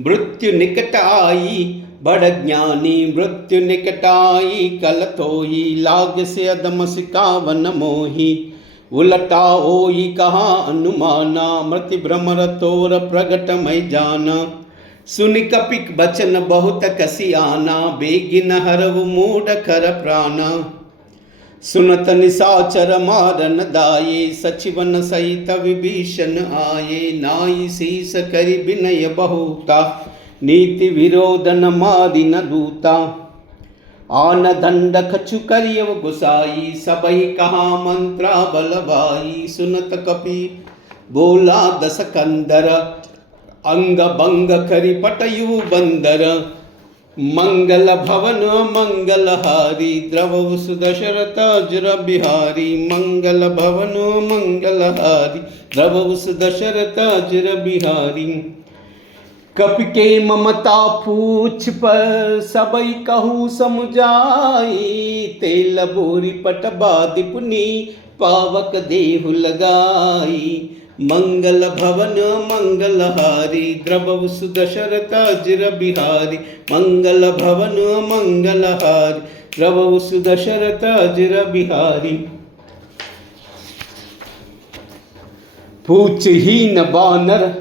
मृत्यु निकट आई बड़ ज्ञानी, मृत्यु निकट आई कल थोई, लाग से अदम सिकावन मोही, उलटा ओई कहा अनुमाना, मृति भ्रमर तोर प्रगट मय जाना, सुन कपिक बचन बहुत कसियाना, बेगिन हरव मूढ़ कर प्राणा, सुनत निशाचर मारन दाये, सचिवन सहित विभीषण आये, नाई शीस करि विनय बहुता, नीति विरोध न मारि न दूता, आन दंड कछु करियव गुसाई, सबहि कहा मंत्रा बलवाई, सुनत कपि बोला दस कंदर, अंग भंग करि पटयु बंदर, मंगल भवन मंगलहारी, द्रव सुदशरथ अजिर बिहारी, मंगल भवन मंगलहारी, द्रव सुदशरथ अजिर बिहारी। कपि के ममता पूछ पर, सबई कहूँ समुझाई, तेल बोरी पट बादि पुनि, पावक देहु लगाई, मंगल भवन मंगलहारी, द्रव सुदशरथ अजिर बिहारी, मंगल भवन मंगलहारी, द्रव सुदशरथ अजिर बिहारी। पूछहीन बानर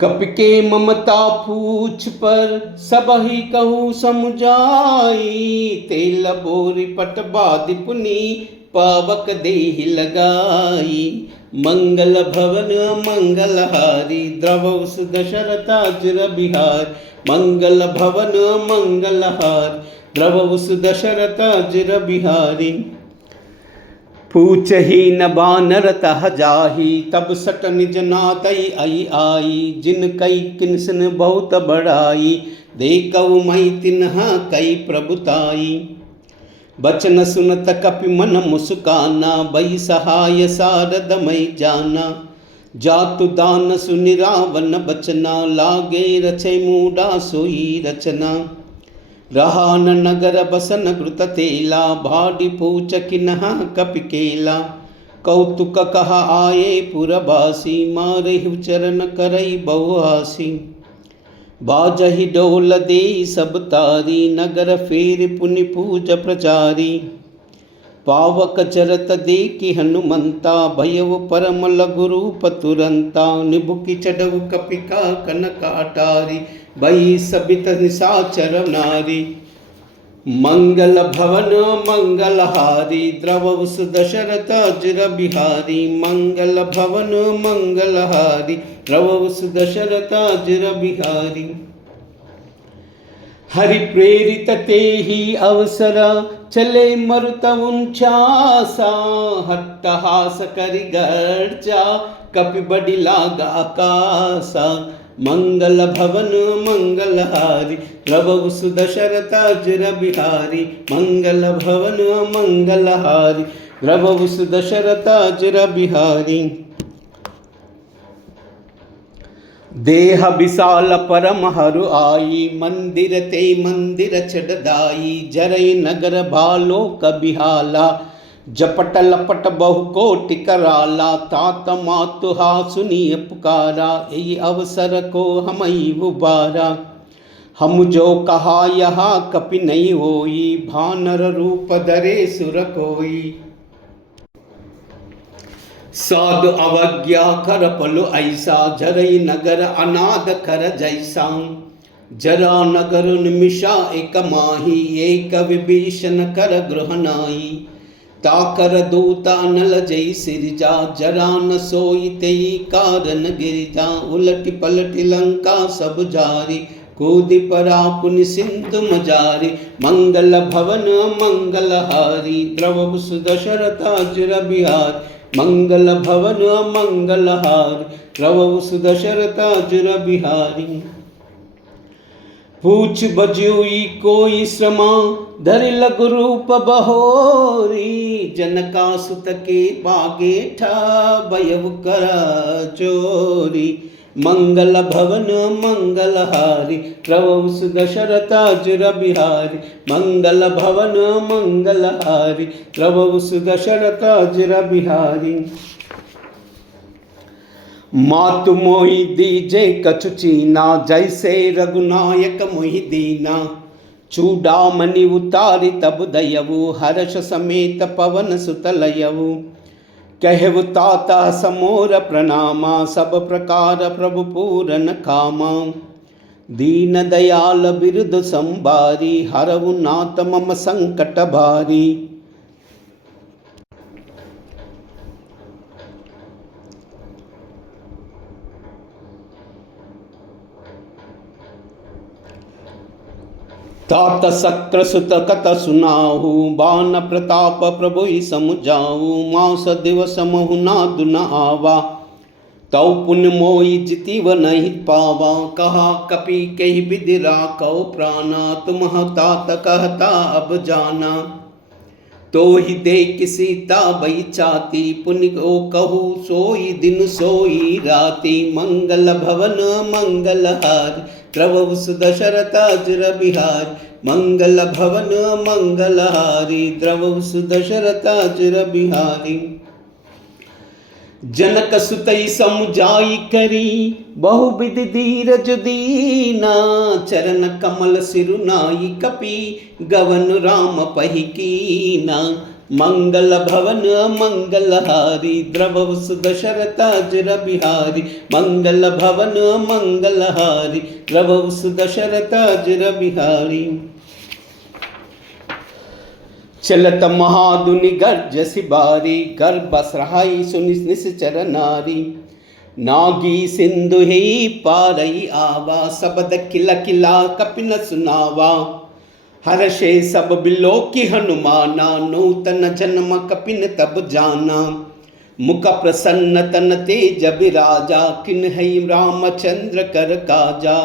कपि के ममता पूछ पर, सबहि कहूँ समुझाई, तेल बोरी पट बादि पुनि, पावक देहि लगाई, मंगल भवन मंगलहारी, द्रव सुदशरथ अजिर बिहारी, मंगल भवन मंगलहारी, द्रव सुदशरथ अजिर बिहारी। पूछहीन बानर तह जाही, तब सट निज नातई आई आई, जिन कई किन्सन बहुत बड़ाई, देखऊ मई तिन्हा कई प्रभुताई, बचन सुनत कपि मन मुस्काना, बई सहाय सारद मई जाना। जातु दान सुनि रावण बचना, लागे रचे मूडा सोई रचना। रहा न नगर बसन घृत तेला, भाडी पूछ किन्हा कपि केला। कौतुक कहा आये पुरबासी, मारहु चरण करई बहुआसी। बाजहि डोल दे सब तारी, नगर फेर पुनि पूज प्रचारी। पावक चरत देखि हनुमंता, भयउ परम लघु रूप तुरंता। निबुकि चढ़उ कपिका कनक अटारी, भई सबित निशाचर नारी। मंगल भवन मंगलहारी, द्रवउ सुदशरथ अजर बिहारी। मंगल भवन मंगलहारी, द्रवउ सुदशरथ अजर बिहारी। हरि प्रेरित तेहि अवसर, चले मरुत उनचासा। हट्टहास करि गर्जा, कपि बडि लागा आकासा। मंगल भवन मंगलहारी, द्रवउ सुदशरथ अजर बिहारी। मंगल भवन मंगलहारी, द्रवउ सुदशरथ अजर बिहारी। देह विशाल परम हरु आई, मंदिर ते मंदिर छड़दाई। जरई नगर भालो कबिहाला, जपट लपट बहु कोटि कराला। तात मातुहा सुनिय पुकारा, यही अवसर को हमई उबारा। हम जो कहा यहाँ कपि नहीं होई, भानर रूप धरे सुर कोई। साधु अवज्ञा कर पलु ऐसा, जरई नगर अनाद कर जैसा। जरा नगर निमिषा एक माही, एक विभीषण कर गृह नाई। ताकर दूता नल जई सिरजा, जरा न सोई तेई कारण गिरजा। उलटि पलटि लंका सब जारी, कूदि परा पुनि सिंधु मजारी। मंगल भवन मंगलहारी, द्रवउ सुदशरथ अजर बिहारी। मंगल भवन मंगलहारी, द्रवउ सुदशरथ अजर बिहारी। पूछ बजुई कोई श्रमा, धरि लघु रूप बहोरी। जनकासुत के बागे ठा, भयउ कर चोरी। मंगल भवन मंगलहारी, द्रवउ सुदशरथ अजर बिहारी। मंगल भवन मंगलहारी, द्रवउ सुदशरथ अजर बिहारी। मातु मोहि दीजे कछु चीना, जैसे रघुनायक मोहि दीना। चूड़ामणि उतारि तब दयवु, हर्ष समेत पवन सुत लयवु। कहु तात समोर प्रणामा, सब प्रकार प्रभु पूरन कामा। दीन दयाल बिरुद संबारी, हरऊ नाथ मम संकट भारी। तात शक्र सुत कत सुनाहु, बान प्रताप प्रभु समुझाऊ। मास दिवस महु नादु न आवा, तौ पुण्य मोहि जितिव नहीं पावा। कहा कपि कहि विधि राखौ प्राणा, तुम तात कहता अब जाना। तो ही देख सीता बई चाती, पुण्य को कहू सोई दिन सोई राती। मंगल भवन मंगलहारी, द्रवउ सुदशरथ अजर बिहारी। मंगल भवन मंगलहारी, द्रवउ सुदशरथ अजर बिहारी। जनक सुतई समुझाई करी, बहुविधि धीरज दीना। चरण कमल सिरुनाई कपि, गवन राम पहि कीना। मंगल भवन मंगलहारी, द्रवउ सुदशरथ अजर बिहारी। मंगल भवन मंगलहारी, द्रवउ सुदशरथ अजर बिहारी। चलत महादुनि गर्जसि बारी, गर्भ सहाई सुनि निश्चर नारी। नागी सिंधु ही पारई आवा, सबद किला किला कपि न सुनावा। हर्षे सब बिलोकी हनुमाना, नूतन जन्म कपिन तब जाना। मुख प्रसन्न तन तेज बिराजा, किन्हई रामचंद्र कर काजा।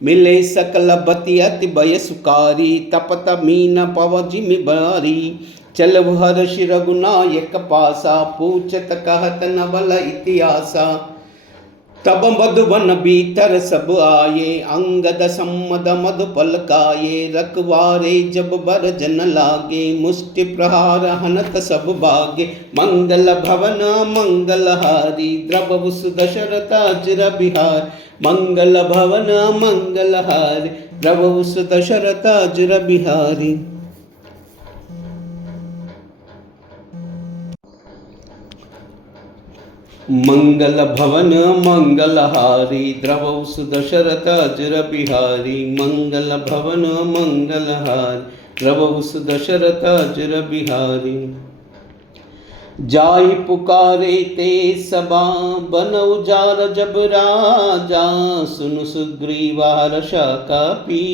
मिले सकल बति अति भय सुकारी, तपत मीन पव जिमि बारी। चलव हर्ष रघुनायक पासा, पूछत कहत नवल इतिहासा। तब मधुवन भीतर सब आये, अंगद सम्मद मधुपल काये। रखवारे जब बर जन लागे, मुष्टि प्रहार हनत सब भागे। मंगल भवन मंगलहारी, द्रवहु सुदशरथ अजर बिहार। मंगल भवन मंगलहारी, द्रवहु सुदशरथ अजर बिहारी। मंगल भवन मंगलहारी, द्रवहु सुदशरथ अजर बिहारी। मंगल भवन मंगलहारी, द्रवहु सुदशरथ अजर बिहारी। जाहि पुकारे ते सबा, बन उजार जब राजा। सुनु सुग्रीव हर्ष कापी,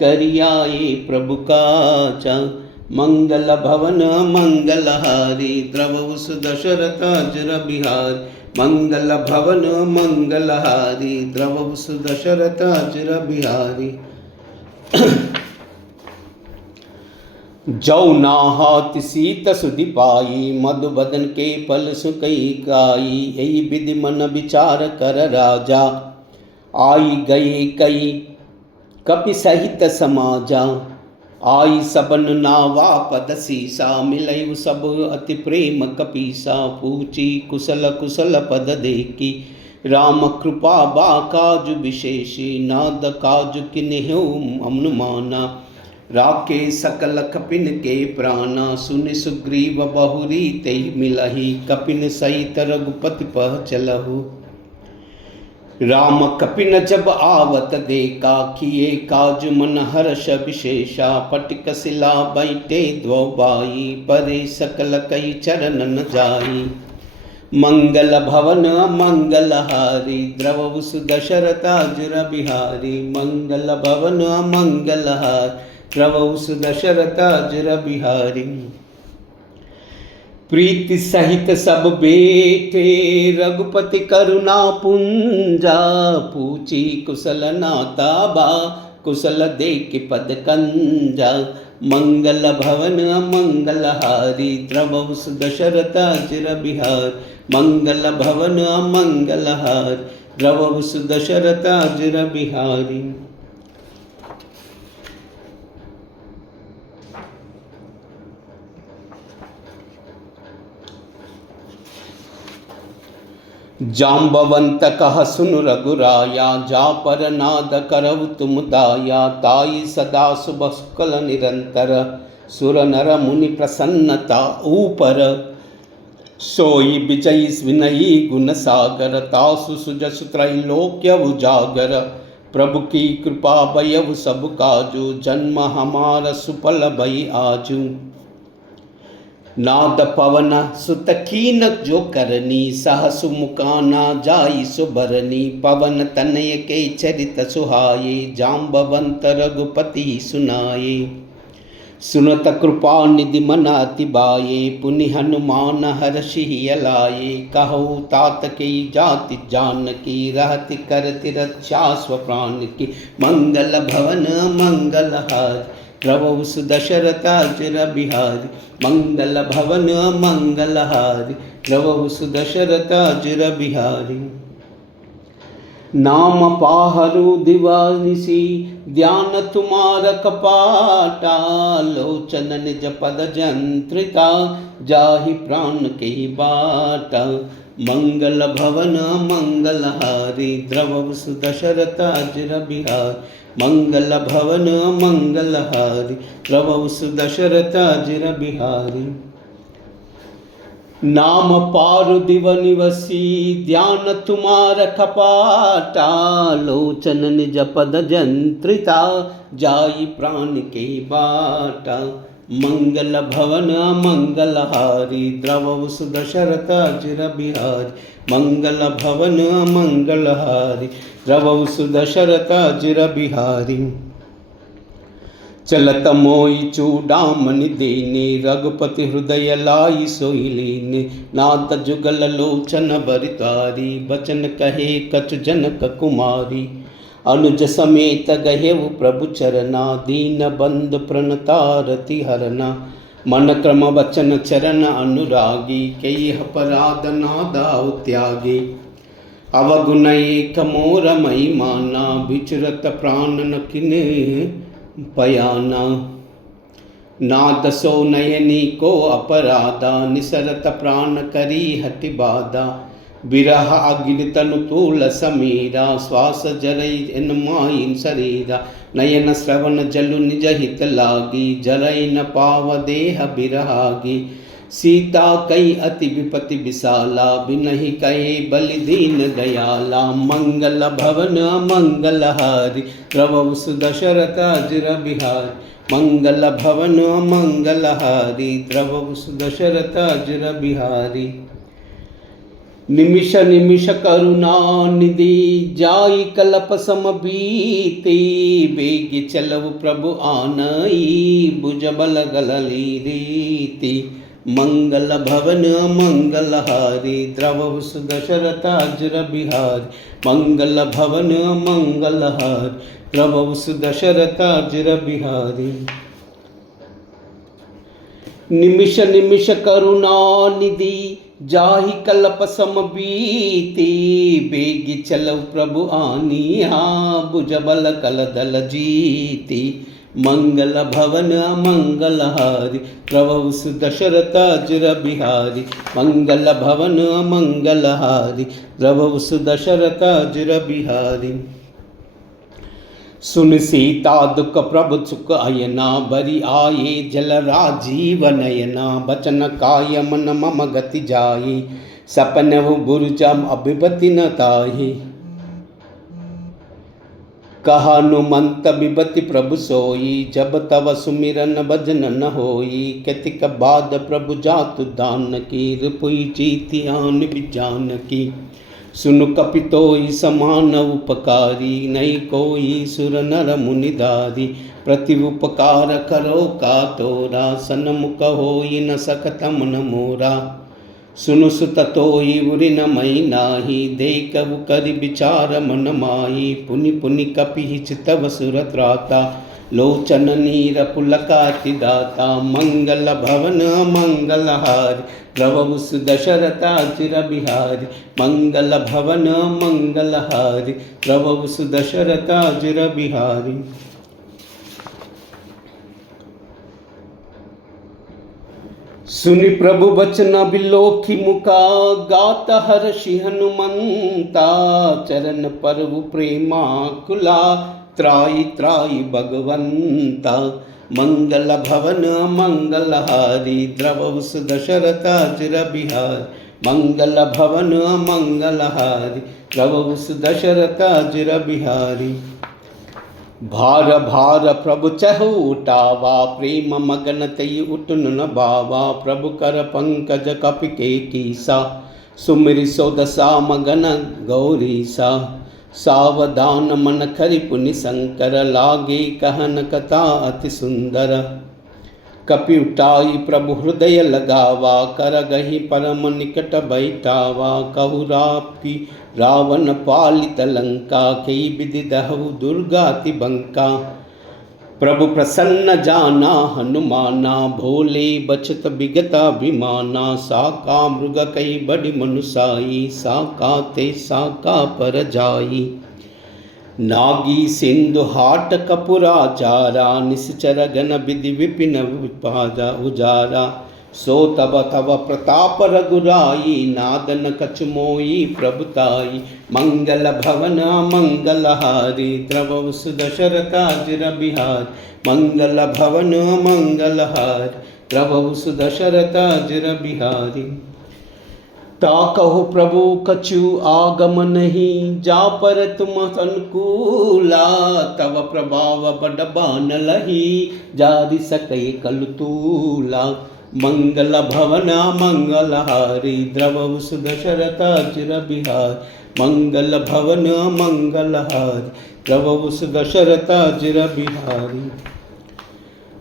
करियाए प्रभु काजा। मंगल भवन मंगलहारी, द्रवहु सुदशरथ अजर बिहारी। मंगल भवन मंगलहारी, द्रवहु सुदशरथ अजर बिहारी। जौ नाहत सीत सुधि पाई, मधुबदन के फल सुकई काई। यही विधि मन विचार कर राजा, आई गए कई कपि सहित समाजा। आई सबन नावा पद सीसा, मिलयु सब अति प्रेम कपीसा। पूछी कुशल कुशल पद देखी, राम कृपा बा काजु विशेषी। नाद काजु किन्हु अनुमाना, राखे सकल कपिन के प्राणा। सुनि सुग्रीव बहुरी तेहि मिलहि, कपिन सहित रघुपति पह चलहु। राम कपिन जब आवत देखा, किए काज मन हर्ष विशेषा। पटिक शिला बैठे द्वौ बाई, परे सकल कई चरणन जाई। मंगल भवन मंगलहारी, द्रवहु सुदशरथ अजर बिहारी। मंगल भवन मंगलहारी, द्रवहु सुदशरथ अजर बिहारी। प्रीति सहित सब बेटे, रघुपति करुणा पुंजा। पूछी कुशल नाता बा, कुशल देख पद कंजा। मंगल भवन मंगलहारी, द्रवहु सुदशरथ अजर बिहारी। मंगल भवन मंगलहारी, द्रवहु सुदशरथ अजर बिहारी। जाम्बवंत कह सुन रघुराया, जा पर नाद करऊ तुम दाया। ताई सदा शुभ शुक्ल निरंतर, सुर नर मुनि प्रसन्नता ऊपर। सोई विजयी विनयी गुण सागर, तासु सुजसु त्रैलोक्य उजागर। प्रभु की कृपा भयउ सब काजू, जन्म हमार सुफल भई आजू। नाद पवन सुत कीन जो करनी, सहसु मुकाना जाई सुबरनी। पवन तनय के चरित सुहाये, जाम्बवंत रघुपति सुनाये। सुनत कृपा निधि मन अति बाये, पुनि हनुमान हर्षि अलाये। कहु तात की जाति जानकी, रहति करति रक्षा स्वप्राण की। मंगल भवन मंगलहारी, द्रवहु सुदशरथ अजर बिहारी। मंगल भवन मंगलहारी, द्रवहु सुदशरथ अजर बिहारी। नाम पाहरु दिवानिसी, ध्यान तुम्हार कपाटा। लोचन निज पद जंत्रिता, जाहि प्राण के बाटा। मंगल भवन मंगलहारी, द्रवहु सुदशरथ अजर बिहारी। मंगल भवन मंगलहारी, द्रवहु सुदशरथ अजर बिहारी। नाम पारु दिव निवसी, ध्यान तुम्हार कपाटा। लोचन निज पद जंत्रिता, जाई प्राण के बाटा। मंगल भवन मंगलहारी, द्रवहु सुदशरथ अजर बिहारी। मंगल भवन मंगलहारी, द्रवहु सुदशरथ अजर बिहारी। चलत मोई चूड़ामणि देने, रघुपति हृदय लाई सोई लेने। नाथ जुगल लोचन बरितारी, बचन कहे कछु जनक कुमारी। अनुज समेत गहेउ प्रभु चरना, दीन बंद प्रणतारति हरना। मन क्रम वचन चरण अनुरागी, कई अपराध नादाउ त्यागी। अवगुण एक मोर मई माना, विचरत प्राण न किने पयाना। नाद सो नयनी को अपराधा, निसरत प्राण करी हटि बाधा। विरह अग्नि तनु तूल समीरा, श्वास जरई इन माइन शरीरा। नयन श्रवण जलु निज हित लागी, जरई न पाव देह बिरहागी। सीता कई अति विपति विशाला, बिनहि कहे बलि दीन दयाला। मंगल भवन मंगल हारी, प्रभु सुदशरथ अजर बिहारी। मंगल भवन मंगल हारी, प्रभु सुदशरथ अजर बिहारी। निमिष निमिष करुणा निधि, जाई कल्प सम बीती। बेग चलव प्रभु आनई, भुज बल गलली रीति। मंगल भवन मंगल हारी, द्रव सुदशरथ अजर बिहारी। मंगल भवन मंगल हारी, द्रव सुदशरथ अजर बिहारी। निमिष निमिष करुणा निधि, जाहि कल्प सम बीती। बेगी चलव प्रभु आनिया, भुज बल कल दल जीती। मंगल भवन मंगल हारी, प्रभु सुदशरथ अजर बिहारी। मंगल भवन मंगल हारी, प्रभु सुदशरथ अजर बिहारी। सुन सीता दुख प्रभु सुख अयना, बरी आये जल राजीव नयना। बचन काय मन मम गति जाई, सपन बुरुजम अभिपति न ताही। कहानुमंत विपति प्रभु सोई, जब तव सुमिरन भजन न होई। कतिक बाद प्रभु जातु दान की, रिपुई जीति आन बिजान की। सुनु कपितोई समान उपकारी, नहीं कोई सुर नर मुनिदारी। प्रति उपकार करो का तोरा, सन्मुख होई न सकत मन मोरा। सुनु सुत तोई उरि न मई नाही, देखु करि विचार मन माही। पुनि पुनि कपि चितव सुर त्राता, लोचन नीर पुलकाति दाता। मंगल भवन मंगल हारी, प्रभु सुदशरथ अजर बिहारी। मंगल भवन मंगल हारी, प्रभु सुदशरथ अजर बिहारी। सुनि प्रभु बचन बिलोखी मुका, गात हर्षि हनुमंता। चरण परवु प्रेमा कुला, त्राई त्राई भगवंता। मंगल भवन मंगल हारी, द्रव सुदशरथ अजर बिहारी। मंगल भवन मंगल हारी, द्रव सुदशरथ अजर बिहारी। भार भार प्रभु चहु उठावा, प्रेम मगन तई उठन न बावा। प्रभु कर पंकज कपि के कीसा, सुमिरि सो दशा मगन गौरीसा। सावधान मन खरि पुनि शंकर, लागे कहन कथा अति सुंदर। कपि उठाई प्रभु हृदय लगावा, कर गही परम निकट बैठावा। कहु रापी रावण पालित लंका, कई विधि दहु दुर्गाति बंका। प्रभु प्रसन्न जाना हनुमाना, भोले बचत विगता विमाना। साका मृग कई बड़ी मनुसाई, साका ते साका पर जाई। नागी सिंधु हाट कपुरा चारा, निश्चर गण विधि विपिन विपाजा उजारा। सो तब तब प्रताप रघुराई, नादन कछु मोई प्रभुताई। मंगल भवन मंगल हारी, द्रव सुदशरथ अजर बिहारी। मंगल भवन मंगल हारी, द्रव सुदशरथ अजर बिहारी। ताकहु प्रभु कछु आगम नहीं, जा पर तुम अनुकूला। तव प्रभाव बड़ बान लही, जारि सकै कलु तूला। मंगल भवन मंगल हारी, द्रव सुदशरथ अजर बिहारी। मंगल भवन मंगल हारी, द्रव सुदशरथ अजर बिहारी।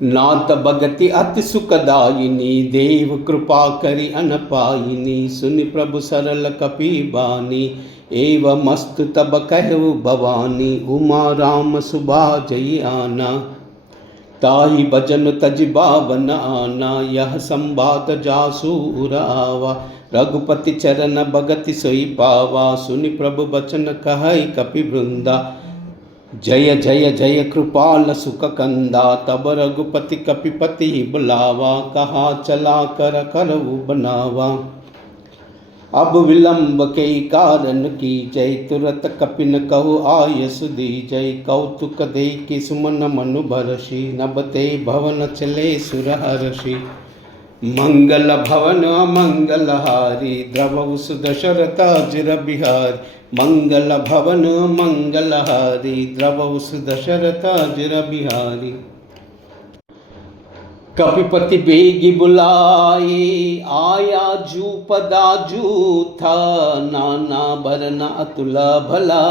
नाथ भगति अति सुखदायिनी, देव कृपा करि अनपायिनी। सुनि प्रभु सरल कपि बानी, एवमस्तु तब कहु भवानी, उमा राम सुबा जई आना। ताहि भजन तज बावन आना, यह संवाद जासु उर आवा। रघुपति चरण भगति सोई पावा, सुनि प्रभु बचन कहै कपि वृंदा। जय जय जय कृपाल सुख कंदा, तब रघुपति कपिपति बुलावा। कहा चला कर करऊ बनावा। अब विलंब के कारण की जय, तुरत कपिन कहु आयसु दीजै। कौतुक देखि सुमन मनु भरषि, नभते भवन चले सुर हर्षि। मंगल भवन मंगल हारी, द्रवहु सुदशरथ अजिर बिहारी। मंगल भवन मंगल हारी, द्रवहु सुदशरथ अजिर बिहारी। कपिपति बेगी बुलाए, आया जूपदा जूथा। नाना बरना अतुला भला,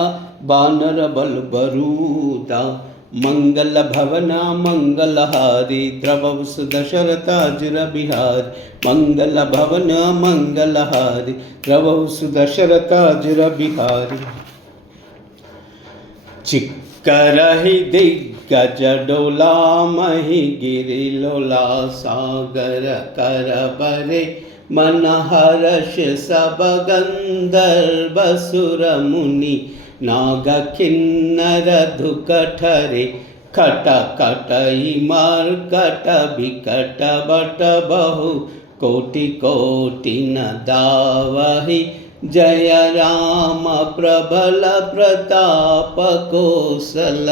बानर बल बरूदा। मंगल भवन मंगल हारी, द्रवहु सुदशरथ अजिर बिहारी। मंगल भवन मंगल हारी, द्रवहु सुदशरथ अजिर बिहारी। चिक्करहि दिग्गज डोला, मही गिरि लोला। सागर कर बरे मन हर्ष, सब गंधर्व सुर मुनि। नाग किन्नर धुक ठरे, खट खटई मर्कट बिकट बट बहु। कोटि कोटि न दावहि, जय राम प्रबल प्रताप कौशल।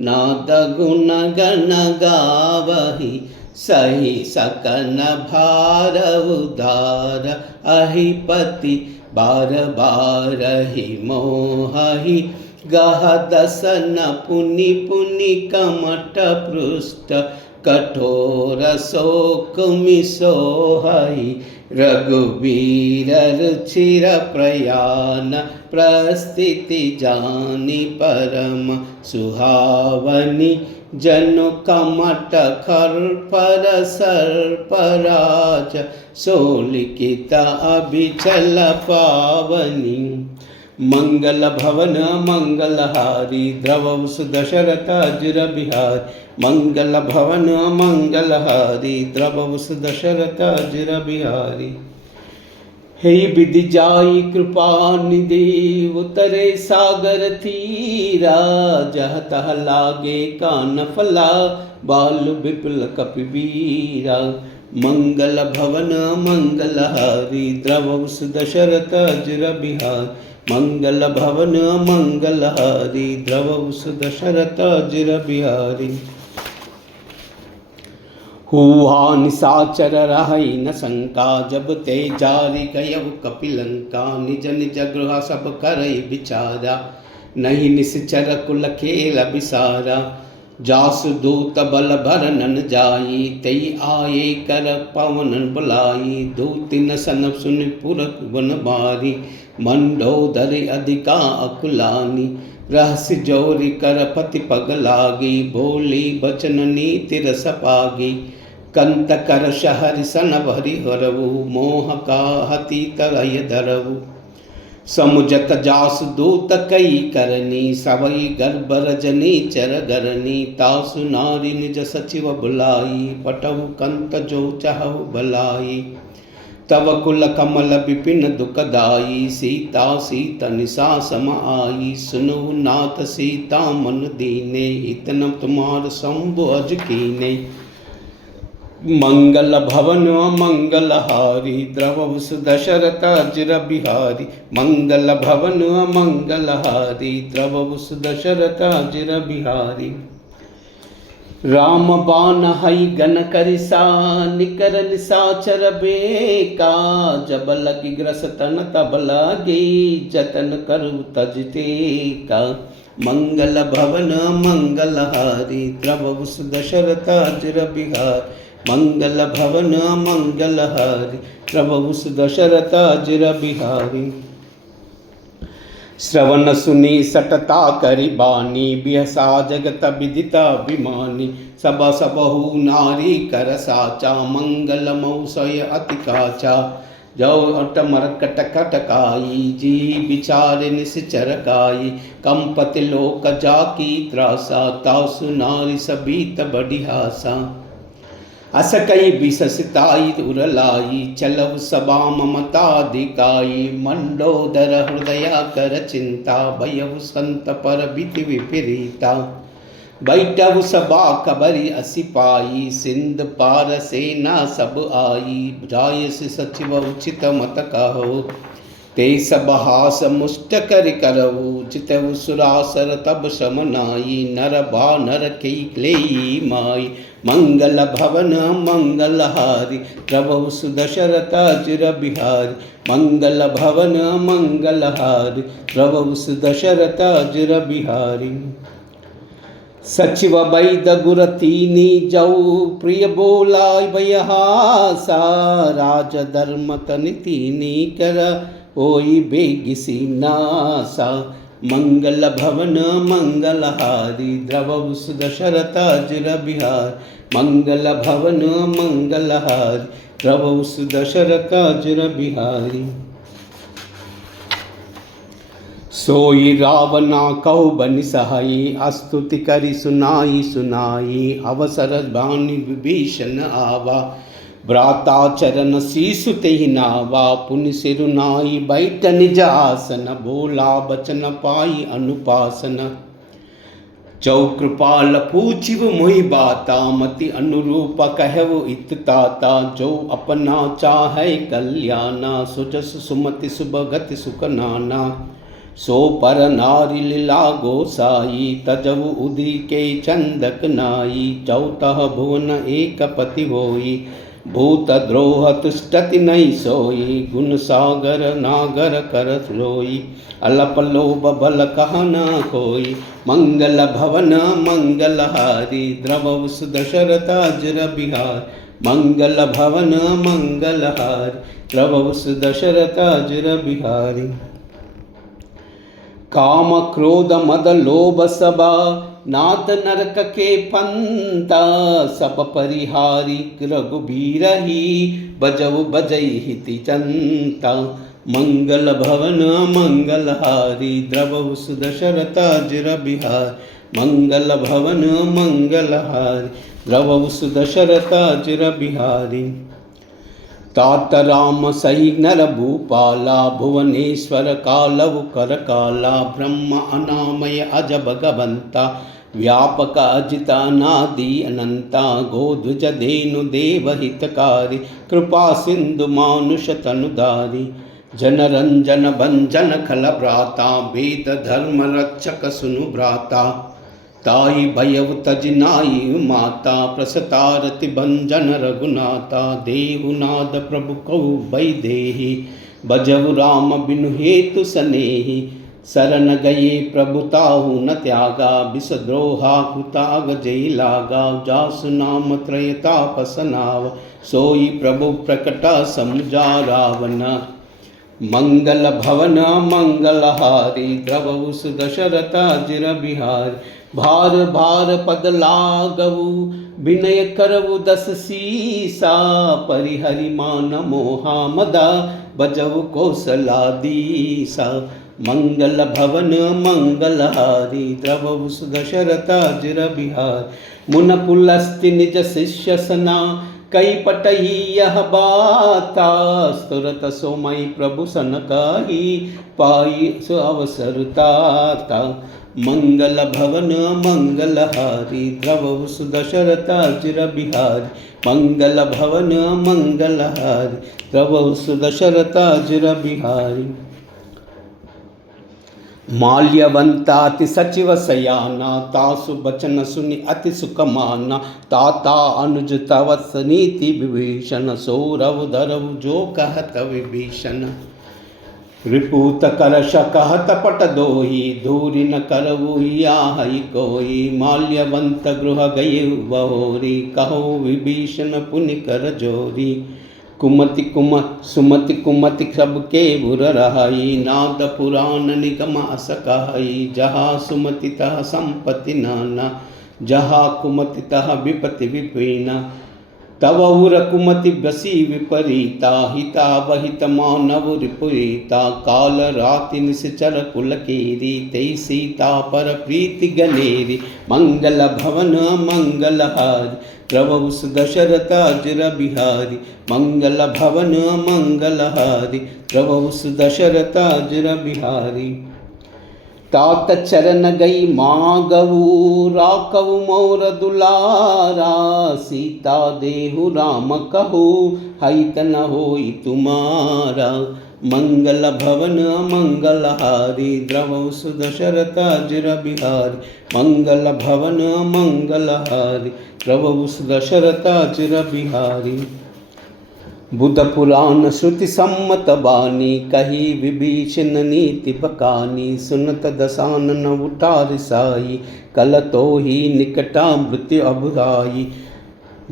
नाद गुण गण गावहि, सही सकन भार उदार। अहिपति बार बारहि मोहहि, गह दसन पुनि पुनि कमट पृष्ठ। कठोर शोक मिसोहहि, रघुवीर रुचिर प्रयाण। प्रस्थिति जानि परम सुहावनी, जनु कमट खर्पर सर्पराज। सोलिखित अभिचल पावनी, मंगल भवन मंगल हारी, द्रवहु सुदशरथ अजिर बिहारी। मंगल भवन मंगल हारी, द्रवहु सुदशरथ अजिर बिहारी। हे विधि जाई कृपा निधि, उतरे सागर तीरा। जह तह लागे कान फला, बाल विपुल कपिवीरा। मंगल भवन मंगल हारी, द्रवहु सुदशरथ अजिर बिहारी। मंगल भवन मंगल हारी, द्रवहु सुदशरथ अजिर बिहारी। हुआ निशाचर रहई न शंका, जब ते जारी गयउ कपिलंका। निज निज गृह सब करई बिचारा, नहीं निश्चर कुल खेल बिसारा। जासु दूत बल भरनन जाई, तई आये कर पवनन बुलाई। दूतिन सन सुनि पुर वन बारी, मंडोदरी अधिका अकुलानी। रहस्य जोरी कर पति पग लागी, बोली बचन नीति रस पागी। कंत कर शहर सन भरि हरऊ, मोह का हति तरय धरऊ। समुझत जासु दूत कई करनी, सवई गर्भ रजनी चर गरनी। तासु नारी निज सचिव बुलाई, पटहु कंत जो चाहु भलाई। तव कुल कमल विपिन दुखदाई, सीता सीत निशा सम आई। सुनु नाथ सीता मन दीने, इतन तुम्हार शंभु अज कीने। मंगल भवन मंगल हारी, द्रवहु सुदशरथ अजिर बिहारी। मंगल भवन मंगल हारी, द्रवहु सुदशरथ अजिर बिहारी। राम बाण हई गन करिसा, निकर निशाचर बेका। जब लगी ग्रस तन तब लागी, जतन करु तजते का। मंगल भवन मंगल हारी, द्रवहु सुदशरथ अजिर बिहारी। मंगल भवन मंगल हारी, द्रवहु सुदशरथ अजिर बिहारी। श्रवण सुनी सटता करि बानी, बिहसा जगत विदिता अभिमानी। सब सबहु नारी कर साचा, मंगल मौसय अति काचा। जो अट मरकट कटकाई जी विचार निश्चर काई कंपति लोक जाकी त्रासा तासु नारी सबीत बढ़ियासा अस कई बिससिताई उरलाई चलव सबा ममताधिकाई मंडोदर हृदय कर चिंता भयव संत पर बिति विपरीता बैठव सबा कबरी असिपाई सिंध पार सेना सब आई जाय से सचिव उचित मत कहो ते सब हास मुष्ट कर करऊ चितव सुरासर तब समनाई नर बा नर के क्लेई माई मंगल भवन मंगलहारी प्रभु सुदशरथ अजुर बिहारी मंगल भवन मंगलहारी प्रभु सुदशरथ अजुर बिहारी सचिव वैद गुर तीनी जऊ प्रिय बोला बयहासा राज धर्म तनि तीनी कर ओई बेगिसी नासा मंगल भवन मंगलहारी द्रव सुदशरथ अजुर बिहार मंगल भवन मंगलहारी द्रव सुदशरथ अजुर बिहारी सोई रावना कौ बनि सहाई अस्तुति करि सुनाई सुनाई अवसर बानी विभीषण आवा भ्राता चरण शीसु तेहि नावा पुनि सिरुनाई बैठ निज आसन बोला बचन पाई अनुपासन चौकृपाल पूछिव मोहि बाता मति अनुरूप कहव इत ताता जो अपना चाहे कल्याणा सुजस सुमति सुभगति सुख नाना सो पर नारी लीला गोसाई तजव उदी के चंदक नाई चौतः भुवन एक पति होई भूत द्रोह तुष्टति नहीं सोई गुण सागर नागर कर लोई अलप लोभ बल कहा न कोई मंगल भवन मंगलहारी द्रव सुदशरथ अजुर बिहार मंगल भवन मंगलहारी द्रव सुदशरथ अजुर बिहारी काम क्रोध मद लोभ सबा नाथ नरक के पंता सब परिहारी रघुबीर ही बजव बजई हिति चंता मंगल भवन मंगलहारी द्रव सुदशरथ अजुर बिहार मंगल भवन मंगलहारी द्रव सुदशरथ अजुर बिहारी तात राम सही नर भूपाला भुवनेश्वर कालव कर काला ब्रह्म अनामय अज भगवंता व्यापक अजित अनादि अनंता गोध्वज धेनु देव हितकारी कृपा सिंधु मानुष तनुधारी जन रंजन भंजन खल भ्राता वेद धर्म रक्षक सुनु भ्राता ताई भयव तजनाई माता प्रसतारति भंजन रघुनाथा देवनाद प्रभु कौ भय देहि भजव राम बिनु हेतु सनेहि शरण गए प्रभु ताहु न त्यागा विषद्रोहा कृताग जय लागा जासु नाम त्रय तापसनाव सोई प्रभु प्रकटा समुजा रावण मंगल भवन मंगलहारी द्रव सुदशरथ अजुर बिहारी भार भार पद लागऊ विनय करऊ दस सीसा परिहरि मान मोहा मदा बजव कौशलादीसा मंगल भवन मंगलहारी द्रव सुदशरथ अजुर बिहारी मुन पुलस्ति निज शिष्य सना कई पटही यह बाता स्तुरत सोमई प्रभु सनकाही पाई सु अवसर ताता मंगल भवन मंगलहारी द्रव सुदशरथ अजुर बिहारी मंगल भवन मंगलहारी द्रव सुदशरथ अजुर बिहारी माल्यवंताति सचिव सयाना तासु बचन सुनि अति सुख माना ताता अनुज तवत्स नीति विभीषण सौरव धरव जो कहत विभीषण रिपूत करश कहत पट दोही धूरि न करवु याहि कोई माल्यवंत गृह गए बहोरी कहो विभीषण पुनि कर जोरी कुमति सुमति कुमति सबके बुर रहाई नाद पुराण निगम अस कहाई जहाँ सुमति तह संपत्ति नाना जहाँ कुमति तह विपति विपीना तव रकुमति बसी विपरीता हिता वहित मानव रिपुरीता काल राति निश्चर कुलकेरी ते सीता पर प्रीति गनेरी मंगल भवन मंगलहारी प्रभु दशरथ अजर बिहारी मंगल भवन मंगलहारी प्रभु दशरथ अजर बिहारी तात चरण गई मागवु राकवु मोर दुलारा सीता देहु राम कहु हित न होई तुम्हारा मंगल भवन मंगलहारी द्रवौ सुदशरथ अजर बिहारी मंगल भवन मंगलहारी प्रभु सुदशरथ अजर बिहारी बुध पुराण श्रुति सम्मत बानी कही विभीषण नीति बकानी सुनत दसानन उठार साई कल तो ही निकटा मृत्यु अभुराई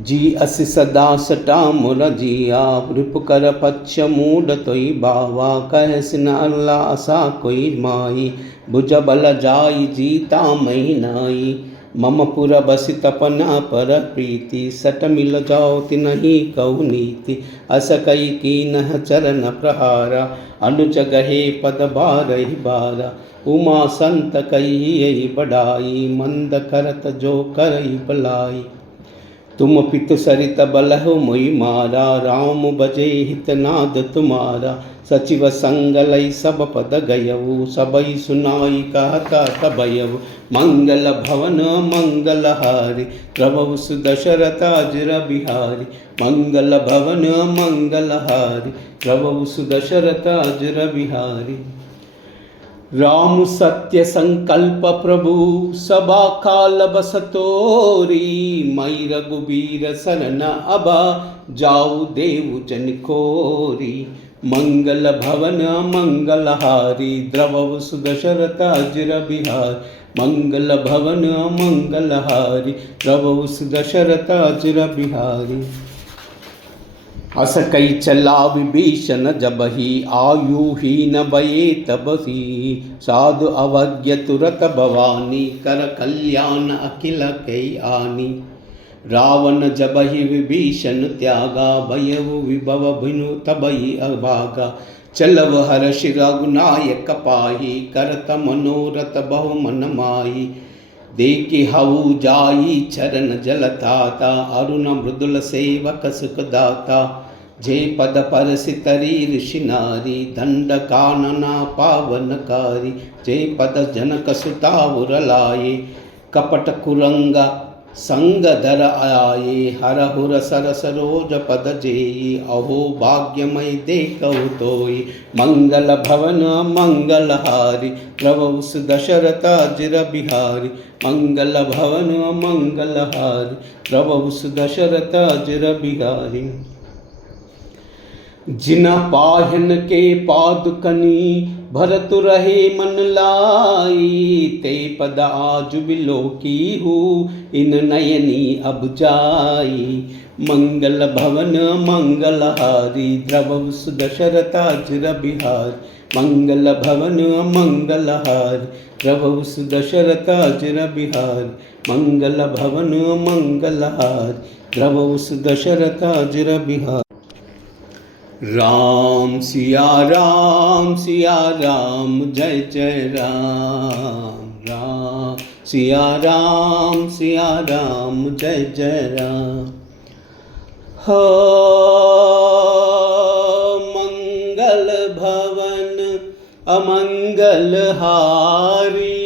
जी अस सदा सटा मुर जिया रिप कर पक्ष मूड तोई बावा कह सिन अल्लाह असा कोई माई भुज बल जाई जीता मही नाई मम पुर बसि तपना पर प्रीति सट मिल जाओ तिनहि कहु नीति अस कई कीन चरण प्रहारा अनुज गहे पद बारहि बारा उमा संत कही बढ़ाई मंद करत जो करई भलाई तुम पितु सरित बलहु मोई मारा राम बजे हित नाद तुम्हारा सचिव संगलई सब पद गयऊ सबई सुनाई कहता तबयऊ मंगल भवन मंगलहारी प्रभु सुदशरथ अजर बिहारी मंगल भवन मंगलहारी प्रभु सुदशरथ अजर बिहारी राम सत्य संकल्प प्रभु सबा काल बस तोरी मई रघुबीर सरन अबा जाऊ देव जन कोरी मंगल भवन मंगलहारी द्रवौ सुदशरथ अजर बिहारी मंगल भवन मंगलहारी प्रभु सुदशरथ अजर बिहारी अस कई चला विभीषण जबहि आयु ही न बये तबहि साधु अवज्ञ तुरत भवानी कर कल्याण अखिल कई आनी रावण जबहि विभीषण त्यागा भयउ विभव भिनु तबहि अभागा चलव हर्ष रघुनायक पाहि करत मनोरथ बहु मन माही देखि हऊ जाई चरण जलताता अरुण मृदुल सेवक सुखदाता जे पद परसि तरी ऋषि नारी दंड कानना पावनकारी जे पद जनक सुता उरलाये कपट कुरंगा संग धर आये हर हुर सर सरोज पद जेई अहो भाग्यमय देखौ तोई मंगल भवन मंगलहारी प्रभु दशरथ अजर बिहारी मंगल भवन मंगलहारी प्रभु दशरथ अजर बिहारी जिन पाहन के पादुकनी भरत रहे मन लाई ते पद आज बिलोकी हूँ इन नयनी अब जाई मंगल भवन मंगलहारी द्रवौ सुदशरथ अजर बिहारी मंगल भवन मंगलहारी प्रभु सुदशरथ अजर बिहारी मंगल भवन मंगलहारी प्रभु सुदशरथ अजर बिहारी राम सिया राम जय जय राम राम सिया राम जय जय राम हो मंगल भवन अमंगल हारी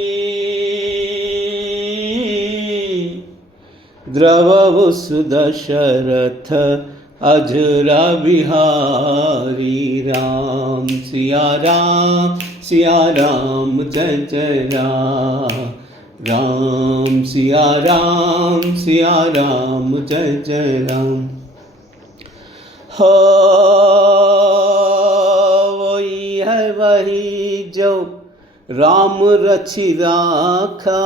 द्रवौ सुदशरथ अजर बिहारी राम सिया राम जय जय राम राम सिया राम जय जय राम हो वही है वही जो राम रचि राखा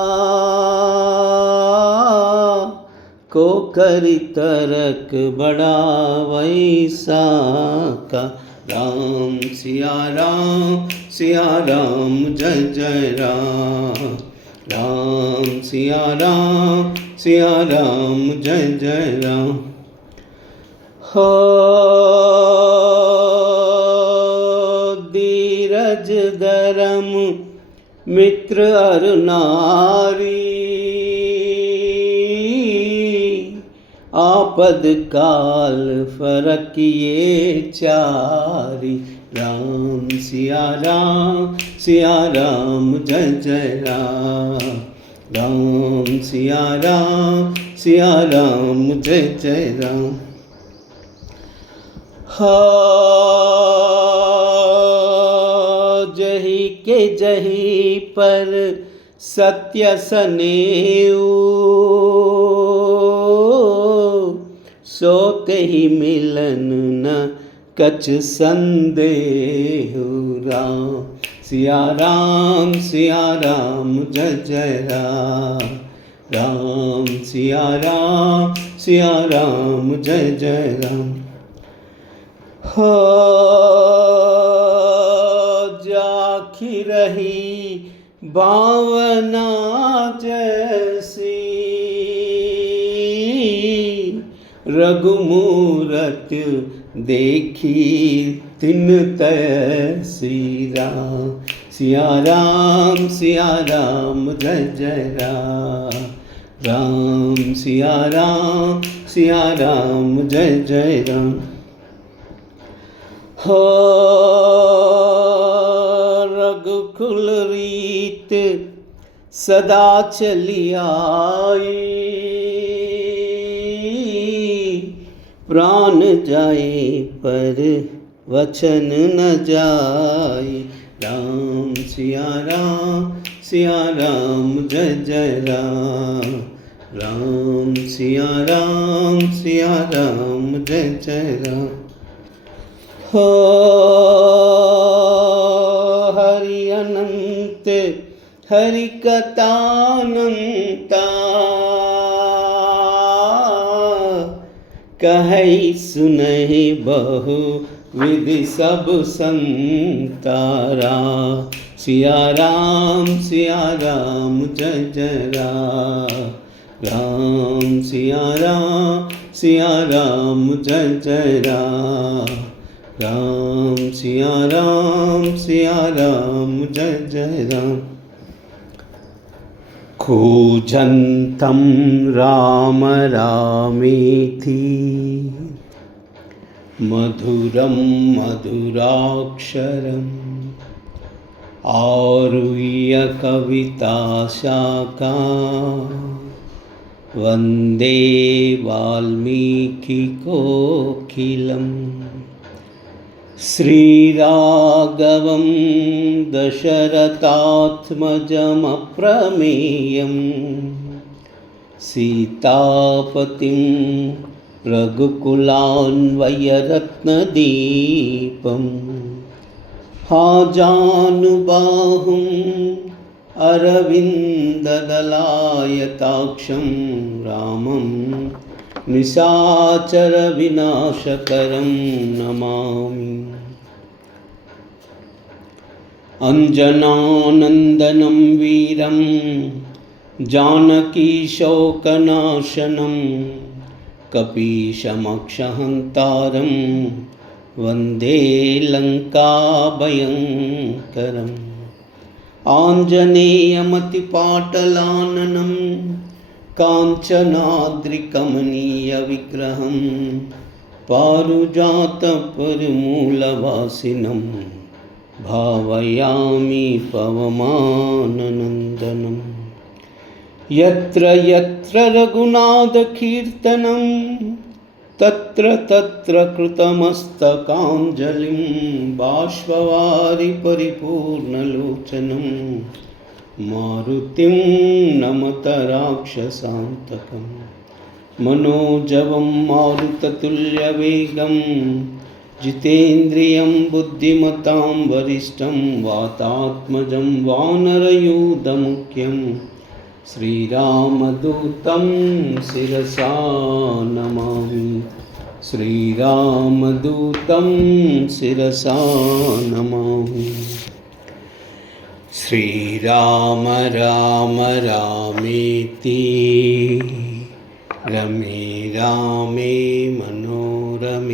को करी तरक बड़ा वैसा का राम सिया राम जय जय राम राम सिया राम जय जय राम हो धीरज धर्म मित्र अर नारी, आपद काल फरक ये चारी। राम सिया राम जय जय राम। राम सिया राम जय जय राम। जही के जही पर सत्य सनेऊ, सोते ही मिलन न कछ संदेहु। राम सिया राम जय जय राम। राम सिया राम जय जय राम। हो जाखी रही भावना जैसी, रघुमूरत देखी तिन तैसी। राम सिया राम जय जय राम। राम सिया राम जय जय राम। हो रघुकुल रीत सदा चली आई, प्राण जाए पर वचन न जाए। राम सिया राम जय जय राम। राम सिया राम जय जय राम। हो हरि अनंत हरि कथानंता, कहे सुनहि बहु विधि सब संतारा। सिया राम जय जय राम। राम सिया राम जय जय राम। राम सिया राम जय जय राम। कूजन्तं राम रामेति, मधुरं मधुराक्षरम्, आरुह्य कविता शाखा, वन्दे वाल्मीकि कोकिलम्। श्रीराघवं दशरथात्मजमप्रमेयं, सीतापतिं रघुकुलान्वयरत्नदीपं, आजानुबाहुं अरविन्ददलायताक्षं, रामं निशाचरविनाशकरं नमामि। अंजनानंदनं वीरं जानकीशोकनाशनं, कपीशमक्षहन्तारं वन्दे लङ्काभयङ्करम्। आञ्जनेयमतिपाटलाननं काञ्चनाद्रिकमनीयविग्रहं, पारिजातपरिमूलवासिनं भावयामि पवमाननन्दनं। यत्र यत्र रघुनाथकीर्तनं, तत्र तत्र कृतमस्तकाञ्जलिं, बाष्पवारि परिपूर्णलोचनं, मारुतिं नमत राक्षसान्तकं। मनोजवं मारुततुल्यवेगं, जितेन्द्रियं बुद्धिमतां वरिष्ठं, वातात्मजं वानरयूथमुख्यं, श्रीरामदूतं शिरसा नमामि। श्रीरामदूतं शिरसा नमामि। श्रीराम राम रामेति, रमे रामे मनोरमे।